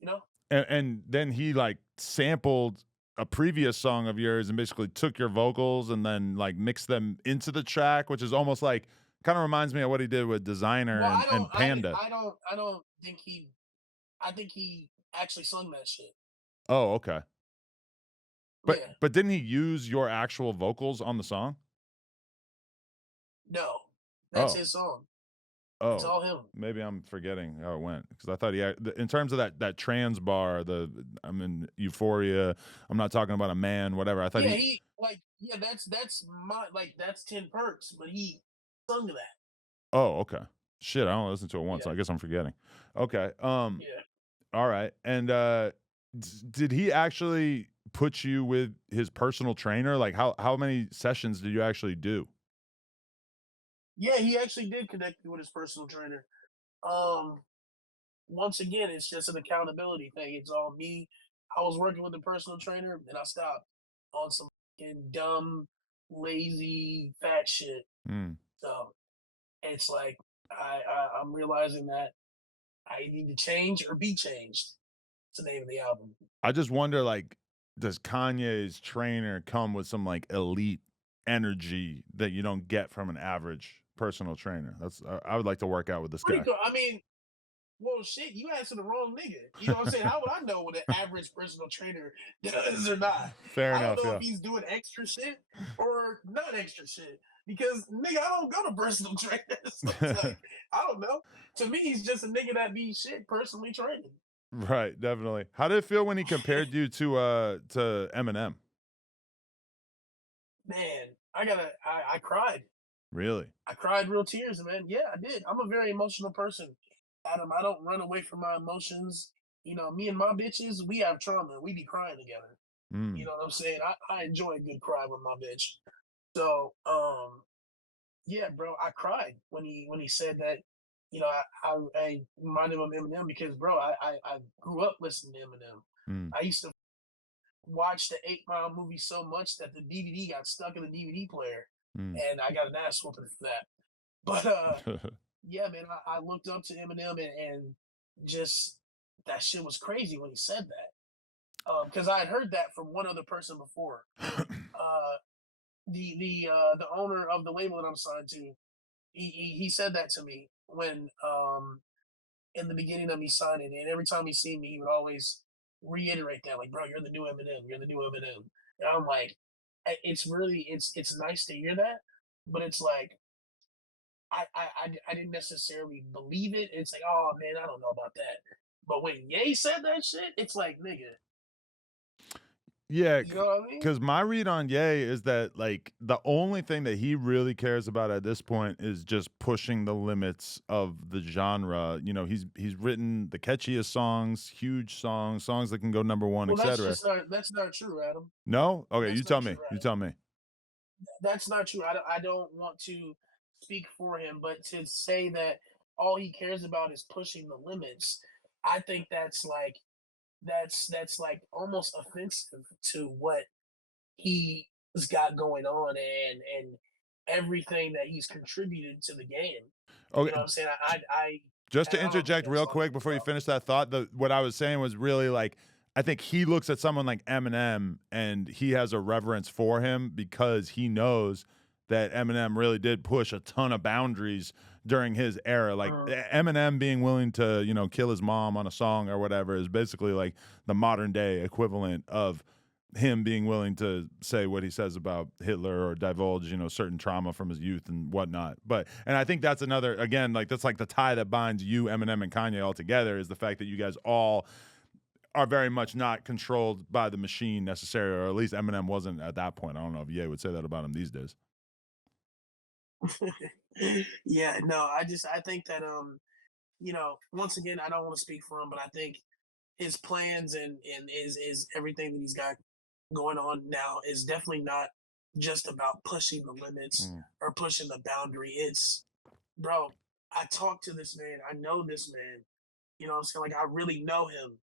you know. And then he like sampled a previous song of yours and basically took your vocals and then like mixed them into the track, which is almost like kind of reminds me of what he did with Designer Well, and, I don't, and Panda. I don't think he. I think he actually sung that shit. Oh, okay. Yeah, But didn't he use your actual vocals on the song? no, that's Oh, his song. It's oh, all him. maybe I'm forgetting how it went because I thought he had, in terms of that trans bar, I'm in Euphoria. I'm not talking about a man, whatever. I thought Yeah, he. he like yeah. That's my like that's 10 perks, but he sung that. Oh, okay. Shit, I only listened to it once. Yeah, So I guess I'm forgetting. Okay. yeah, All right. And did he actually put you with his personal trainer? Like how many sessions did you actually do? yeah. He actually did connect me with his personal trainer. Um, Once again, it's just an accountability thing. It's all me. I was working with a personal trainer, and I stopped on some fucking dumb, lazy, fat shit. Hmm. So it's like I'm realizing that I need to change or be changed. It's the name of the album. I just wonder, like, does Kanye's trainer come with some like elite energy that you don't get from an average personal trainer? That's I would like to work out with this Pretty guy. cool. I mean, Well, shit, you asking the wrong nigga. You know what I'm saying? How would I know what an average personal trainer does or not? Fair I don't enough. know Yeah. if he's doing extra shit or not extra shit. Because nigga, I don't go to personal trainers. So it's like, I don't know. To me, he's just a nigga that be shit personally training. Right, definitely. How did it feel when he compared you to Eminem? Man, I cried. Really? I cried real tears, man. Yeah, I did. I'm a very emotional person, Adam. I don't run away from my emotions. You know, me and my bitches, we have trauma. We be crying together. You Mm. know what I'm saying? I enjoy a good cry with my bitch. So, yeah, bro, I cried when he said that. You know, I reminded him of Eminem because, bro, I grew up listening to Eminem. Mm. I used to watch the 8 Mile movie so much that the DVD got stuck in the DVD player, Mm. and I got an ass whooping for that. But yeah, man, I looked up to Eminem and just that shit was crazy when he said that. Because I had heard that from one other person before. Uh, the owner of the label that I'm signed to, he said that to me when in the beginning of me signing, and every time he seen me, he would always reiterate that, like, bro, you're the new Eminem, you're the new Eminem. And I'm like, it's really it's nice to hear that, but it's like I didn't necessarily believe it. It's like, oh man, I don't know about that. But when Ye said that shit, it's like, nigga, Yeah, you know what I mean? because my read on Ye is that like the only thing that he really cares about at this point is just pushing the limits of the genre. You know, he's written the catchiest songs, huge songs, songs that can go number one, Well, etc. that's not true, Adam. No? Okay, you That's tell not me. true, You Adam. tell me. That's not true. I don't want to speak for him, but to say that all he cares about is pushing the limits, I think that's like almost offensive to what he's got going on and everything that he's contributed to the game. You know Okay, what I'm saying? just to I don't think interject that's real all he quick cares before you about. finish that thought, what I was saying was really like I think he looks at someone like Eminem and he has a reverence for him because he knows that Eminem really did push a ton of boundaries during his era. Like Eminem being willing to, you know, kill his mom on a song or whatever is basically like the modern day equivalent of him being willing to say what he says about Hitler or divulge, you know, certain trauma from his youth and whatnot. And I think that's another, again, like that's like the tie that binds you, Eminem, and Kanye all together is the fact that you guys all are very much not controlled by the machine necessarily, or at least Eminem wasn't at that point. I don't know if Ye would say that about him these days. Yeah, no, I think that you know, once again, I don't want to speak for him, but I think his plans and is everything that he's got going on now is definitely not just about pushing the limits Mm. or pushing the boundary. It's, bro, I talked to this man. I know this man. You know what I'm saying? Like I really know him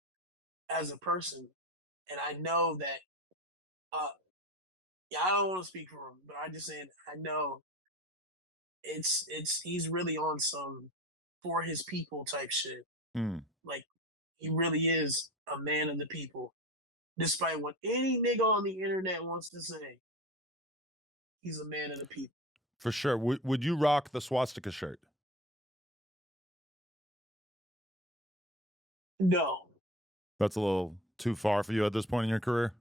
as a person. And I know that uh yeah, I don't want to speak for him, but I just saying I know it's he's really on some for his people type shit. Mm. Like he really is a man of the people. Despite what any nigga on the internet wants to say, he's a man of the people. For sure. Would you rock the swastika shirt? No, That's a little too far for you at this point in your career.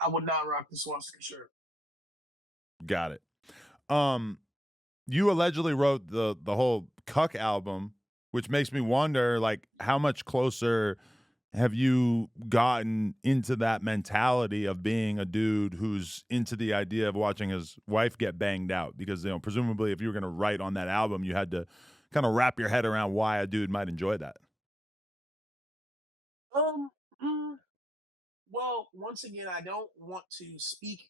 I would not rock the swastika shirt. Got it. Um, you allegedly wrote the whole Cuck album, which makes me wonder, like, how much closer have you gotten into that mentality of being a dude who's into the idea of watching his wife get banged out? Because, you know, presumably if you were going to write on that album, you had to kind of wrap your head around why a dude might enjoy that. Um, mm, well, once again, I don't want to speak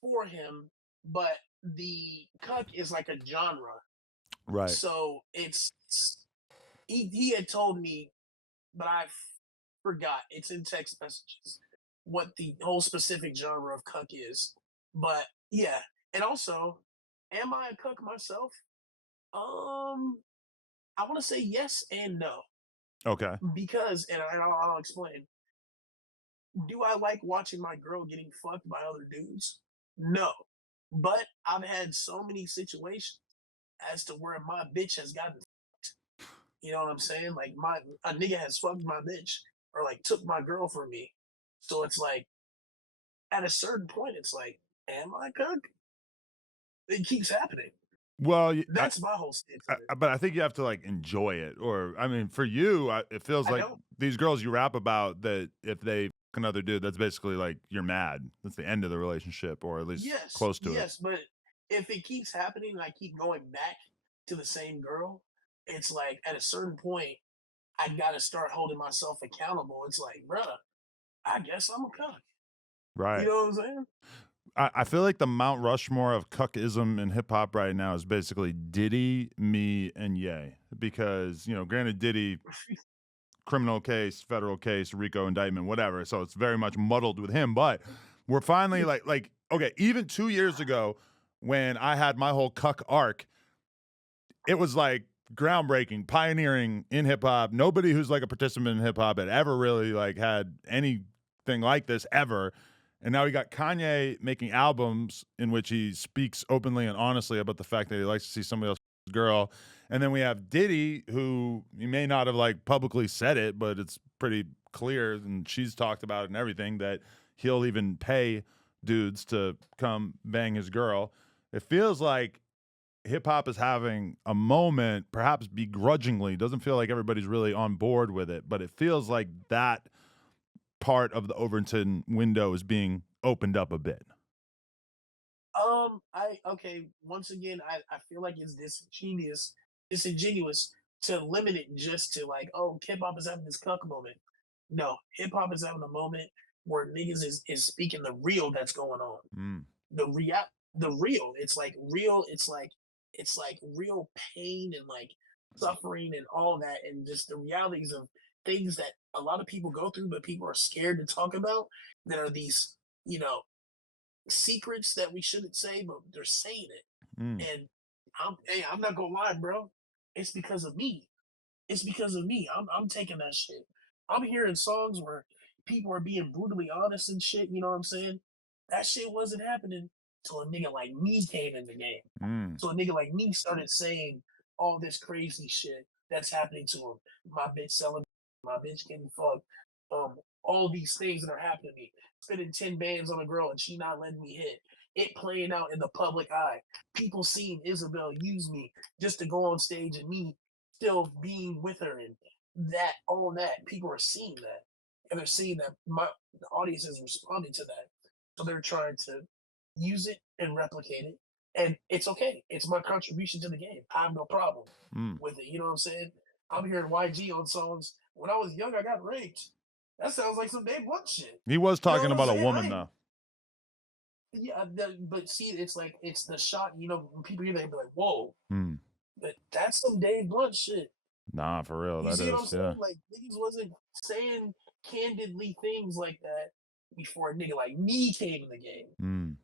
for him, but the cuck is like a genre. Right. So he had told me, but I forgot. It's in text messages what the whole specific genre of cuck is. But yeah, and also, am I a cuck myself? Um, I want to say yes and no Okay. because, and I'll explain. Do I like watching my girl getting fucked by other dudes? No, but I've had so many situations as to where my bitch has gotten fucked. You know what I'm saying? Like a nigga has fucked my bitch or like took my girl from me. So it's like at a certain point, it's like, am I Cuck? It keeps happening. Well, That's my whole stance on it. but I think you have to like enjoy it, or I mean, for you, it feels I like don't. these girls you rap about that if they fuck another dude, that's basically like you're mad. That's the end of the relationship, or at least Yes, close to it. yes, but if it keeps happening and I keep going back to the same girl, it's like at a certain point, I gotta start holding myself accountable. It's like, bruh, I guess I'm a cuck. You Right. know what I'm saying? I feel like the Mount Rushmore of cuckism in hip hop right now is basically Diddy, me, and Ye. Because, granted, Diddy, criminal case, federal case, RICO indictment, whatever. So it's very much muddled with him. But we're finally like, okay, even 2 years ago when I had my whole cuck arc, it was like groundbreaking, pioneering in hip hop. Nobody who's like a participant in hip hop had ever really like had anything like this ever. And now we got Kanye making albums in which he speaks openly and honestly about the fact that he likes to see somebody else's girl. And then we have Diddy, who he may not have like publicly said it, but it's pretty clear, and she's talked about it and everything, that he'll even pay dudes to come bang his girl. It feels like hip hop is having a moment, perhaps begrudgingly. Doesn't feel like everybody's really on board with it, but it feels like that part of the Overton window is being opened up a bit. I okay. Once again, I feel like it's disingenuous to limit it just to like, oh, hip hop is having this cuck moment. No, hip hop is having a moment where niggas is speaking the real that's going on. Mm, The real. It's like real. It's like real pain and like suffering and all that, and just the realities of things that a lot of people go through, but people are scared to talk about. That are these, you know, secrets that we shouldn't say, but they're saying it. mm. And I'm not gonna lie, bro. It's because of me. It's because of me. I'm taking that shit. I'm hearing songs where people are being brutally honest and shit. You know what I'm saying? That shit wasn't happening till a nigga like me came in the game. Mm. So a nigga like me started saying all this crazy shit that's happening to him. My bitch selling, my bitch getting fucked. All these things that are happening to me. Spending 10 bands on a girl and she not letting me hit. It playing out in the public eye. People seeing Isabel use me just to go on stage and me still being with her, and that all that people are seeing that, and they're seeing that the audience is responding to that, so they're trying to use it and replicate it, and it's okay. It's my contribution to the game. I have no problem Mm. with it. You know what I'm saying? I'm hearing YG on songs. When I was young, I got raped. That sounds like some Dave Blunt shit. He was You know talking what I'm about a saying? woman though. Yeah, but see, it's like it's the shot. You know, when people hear that, they be like, "Whoa!" Mm. But that's some Dave Blunt shit. Nah, for real, You that see what I'm is, yeah. saying? Like niggas wasn't saying candidly things like that before a nigga like me came in the game. Mm.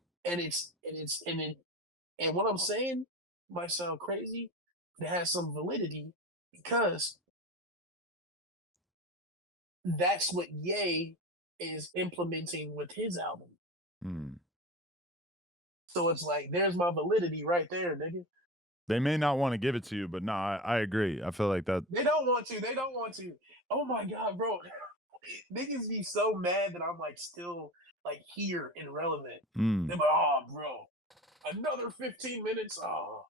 And what I'm saying might sound crazy, but it has some validity because that's what Ye is implementing with his album. Mm. So it's like there's my validity right there, nigga. They may not want to give it to you, but no, I agree. I feel like that. They don't want to. They don't want to. Oh my god, bro. Niggas be so mad that I'm like still like here and relevant. Mm. They're like, oh, bro, another 15 minutes. Oh,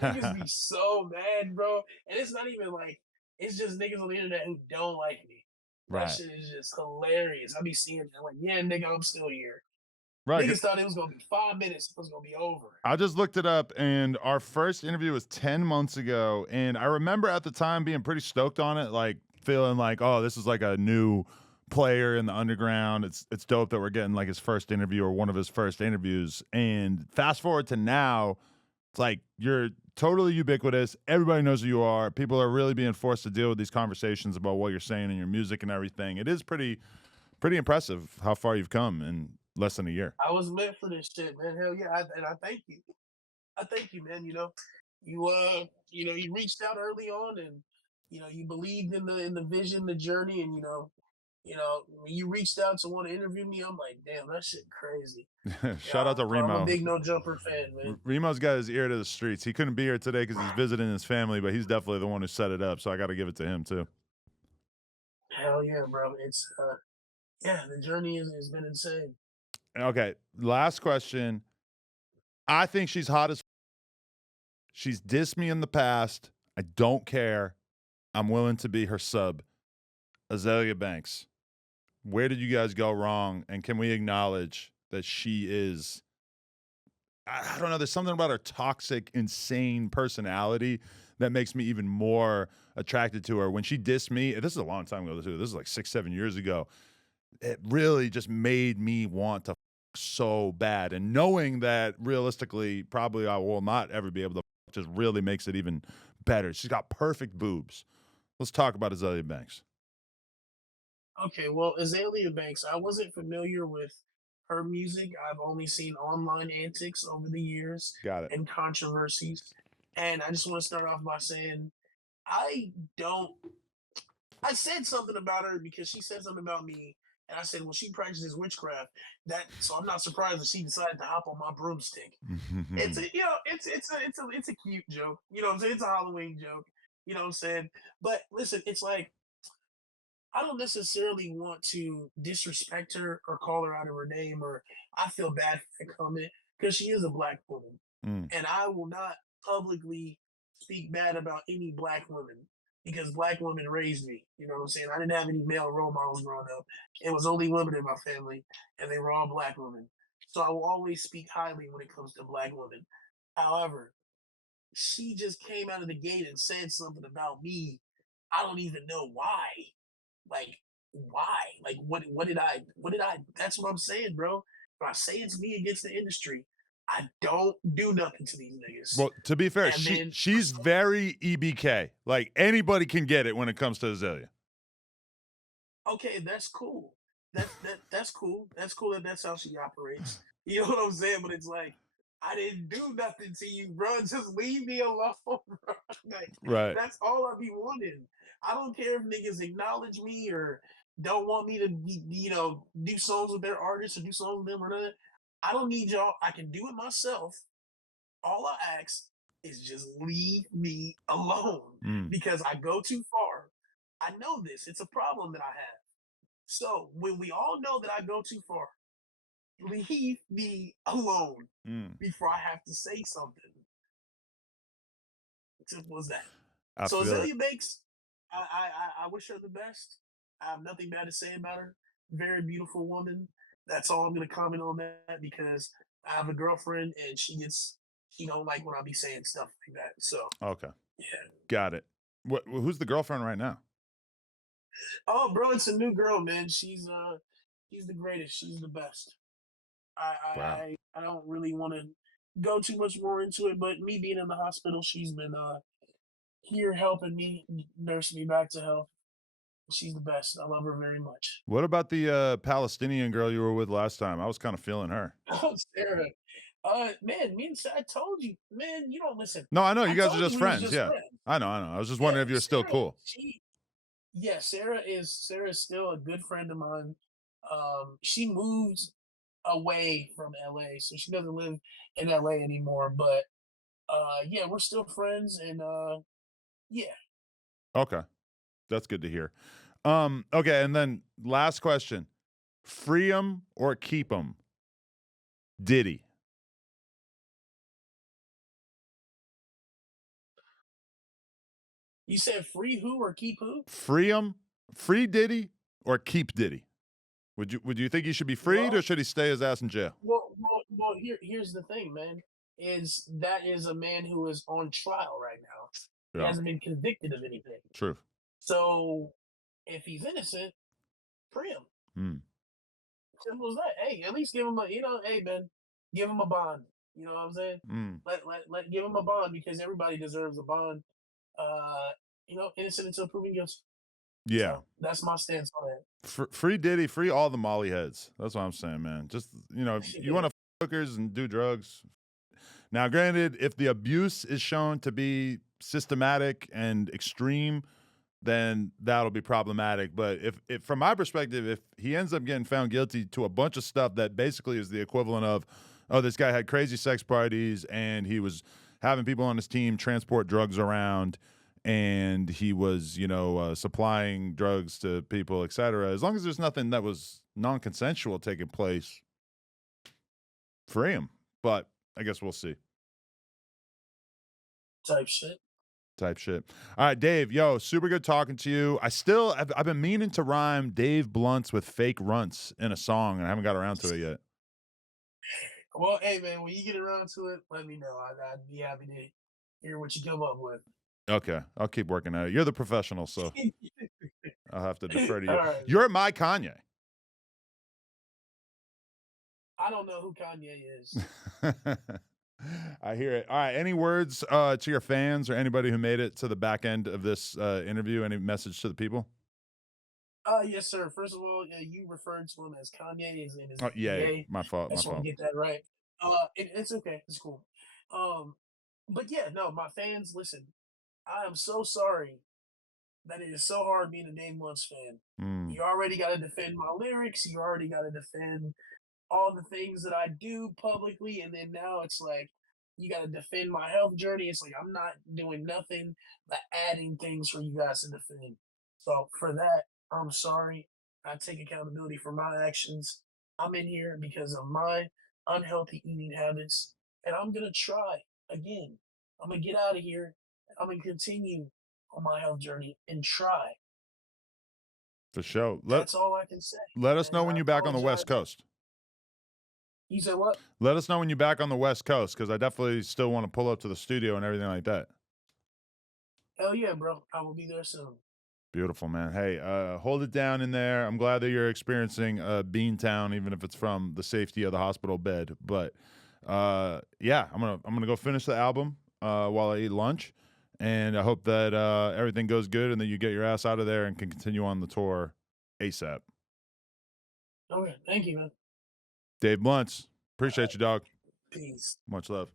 niggas be so mad, bro. And it's not even like it's just niggas on the internet who don't like me. That Right. shit is just hilarious. I be seeing it. I'm like, yeah, nigga, I'm still here. Right. Niggas thought it was gonna be 5 minutes. It was gonna be over. I just looked it up, and our first interview was 10 months ago. And I remember at the time being pretty stoked on it, like feeling like, oh, this is like a new player in the underground. It's dope that we're getting like his first interview or one of his first interviews. And fast forward to now, it's like you're totally ubiquitous. Everybody knows who you are. People are really being forced to deal with these conversations about what you're saying in your music and everything. It is pretty impressive how far you've come in less than a year. I was meant for this shit, man. Hell yeah. And I thank you. I thank you, man. You reached out early on, and you believed in the vision, the journey, and You know, when you reached out to want to interview me, I'm like, damn, that shit crazy. Yeah, Shout out to I'm a Remo. big No Jumper fan, man. Remo's got his ear to the streets. He couldn't be here today because he's visiting his family, but he's definitely the one who set it up. So I got to give it to him too. Hell yeah, bro. It's yeah, the journey has been insane. Okay, last question. I think she's hot as. She's dissed me in the past. I don't care. I'm willing to be her sub. Azealia Banks. Where did you guys go wrong? And can we acknowledge that she is, I don't know, there's something about her toxic, insane personality that makes me even more attracted to her. When she dissed me, this is a long time ago, too. This is like 6-7 years ago. It really just made me want to so bad. And knowing that realistically, probably I will not ever be able to just really makes it even better. She's got perfect boobs. Let's talk about Azealia Banks. Okay, well, Azealia Banks, I wasn't familiar with her music. I've only seen online antics over the years Got it. and controversies. And I just want to start off by saying I don't I said something about her because she said something about me, and I said, "Well, she practices witchcraft." So I'm not surprised that she decided to hop on my broomstick. It's a it's a cute joke. You know what I'm saying? It's a Halloween joke. You know what I'm saying? But listen, it's like I don't necessarily want to disrespect her or call her out of her name, or I feel bad for the comment because she is a black woman, Mm. and I will not publicly speak bad about any black woman because black women raised me. You know what I'm saying? I didn't have any male role models growing up. It was only women in my family, and they were all black women. So I will always speak highly when it comes to black women. However, she just came out of the gate and said something about me. I don't even know why. Like, why? Like, what did I that's what I'm saying, bro. If I say it's me against the industry, I don't do nothing to these niggas. Well, to be fair, And then she's very EBK. Like anybody can get it when it comes to Azealia. okay, that's cool. That's cool. That's cool that that's how she operates. You know what I'm saying? But it's like I didn't do nothing to you, bro. Just leave me alone, bro. Like Right. that's all I be wanting. I don't care if niggas acknowledge me or don't want me to be, do songs with their artists or do songs with them or nothing. I don't need y'all. I can do it myself. All I ask is just leave me alone Mm. because I go too far. I know this. It's a problem that I have. So when we all know that I go too far, leave me alone Mm. before I have to say something. Simple as that. I So feel it. Azealia Banks, I wish her the best. I have nothing bad to say about her. Very beautiful woman. That's all I'm gonna comment on that because I have a girlfriend and she don't like when I be saying stuff like that. So Okay. yeah. Got it. Who's the girlfriend right now? Oh, bro, it's a new girl, man. She's the greatest. She's the best. I Wow. I don't really want to go too much more into it, but me being in the hospital, she's been here helping me nurse me back to health. She's the best. I love her very much. What about the Palestinian girl you were with last time? I was kind of feeling her. Oh, Sarah. Man, me and I told you, man, you don't listen. No, I know you I guys are told you just we was friends. just Yeah, friends. I know. I know. I was just Yeah, wondering if you're still cool. Sarah is still a good friend of mine. She moved away from LA, so she doesn't live in LA anymore. But yeah, we're still friends, and yeah. Okay, that's good to hear. Okay, and then last question: free 'em or keep 'em? Diddy. You said free who or keep who? Free 'em, free Diddy, or keep Diddy? Would you think he should be freed or Well, should he stay his ass in jail? here's the thing, man. Is that is a man who is on trial right now. He Yeah, hasn't been convicted of anything. true. So if he's innocent, free him. Mm. Simple as that. Hey, at least give him hey man, give him a bond. You know what I'm saying? Mm. Let give him a bond because everybody deserves a bond. Uh, innocent until proven guilty. Yeah. So that's my stance on it. Free Diddy, free all the Molly heads. That's what I'm saying, man. Just if you want to hookers and do drugs. Now, granted, if the abuse is shown to be systematic and extreme, then that'll be problematic. But if from my perspective, if he ends up getting found guilty to a bunch of stuff that basically is the equivalent of, oh, this guy had crazy sex parties and he was having people on his team transport drugs around and he was, supplying drugs to people, et cetera. As long as there's nothing that was non-consensual taking place, free him. But I guess we'll see. Type shit. Type shit. All right, Dave. Yo, super good talking to you. I've been meaning to rhyme Dave Blunts with fake runts in a song, and I haven't got around to it yet. Well, hey man, when you get around to it, let me know. I'd be happy to hear what you come up with. Okay, I'll keep working at it. You're the professional, so I'll have to defer to you. All right. You're my Kanye. I don't know who Kanye is. I hear it. All right. Any words to your fans or anybody who made it to the back end of this interview? Any message to the people? Yes, sir. First of all, you referred to him as Kanye, as in his Oh, yeah, yay. my fault. I My just want fault. to get that right. It's okay. It's cool. But yeah, no, my fans, listen. I am so sorry that it is so hard being a Dave Munch fan. Mm, You already got to defend my lyrics. You already got to defend all the things that I do publicly, and then now it's like you got to defend my health journey. It's like I'm not doing nothing but adding things for you guys to defend. So for that, I'm sorry. I take accountability for my actions. I'm in here because of my unhealthy eating habits, and I'm gonna try again. I'm gonna get out of here. I'm gonna continue on my health journey and try. for sure. That's all I can say. Let us know And when I you're back on the West apologize. Coast. You said what? Let us know when you're back on the West Coast because I definitely still want to pull up to the studio and everything like that. Hell yeah, bro. I will be there soon. Beautiful, man. Hey, hold it down in there. I'm glad that you're experiencing Beantown, even if it's from the safety of the hospital bed. But yeah, I'm gonna go finish the album while I eat lunch, and I hope that everything goes good and that you get your ass out of there and can continue on the tour ASAP. Okay, thank you, man. Dave Blunts, appreciate you, dog. Peace. Much love.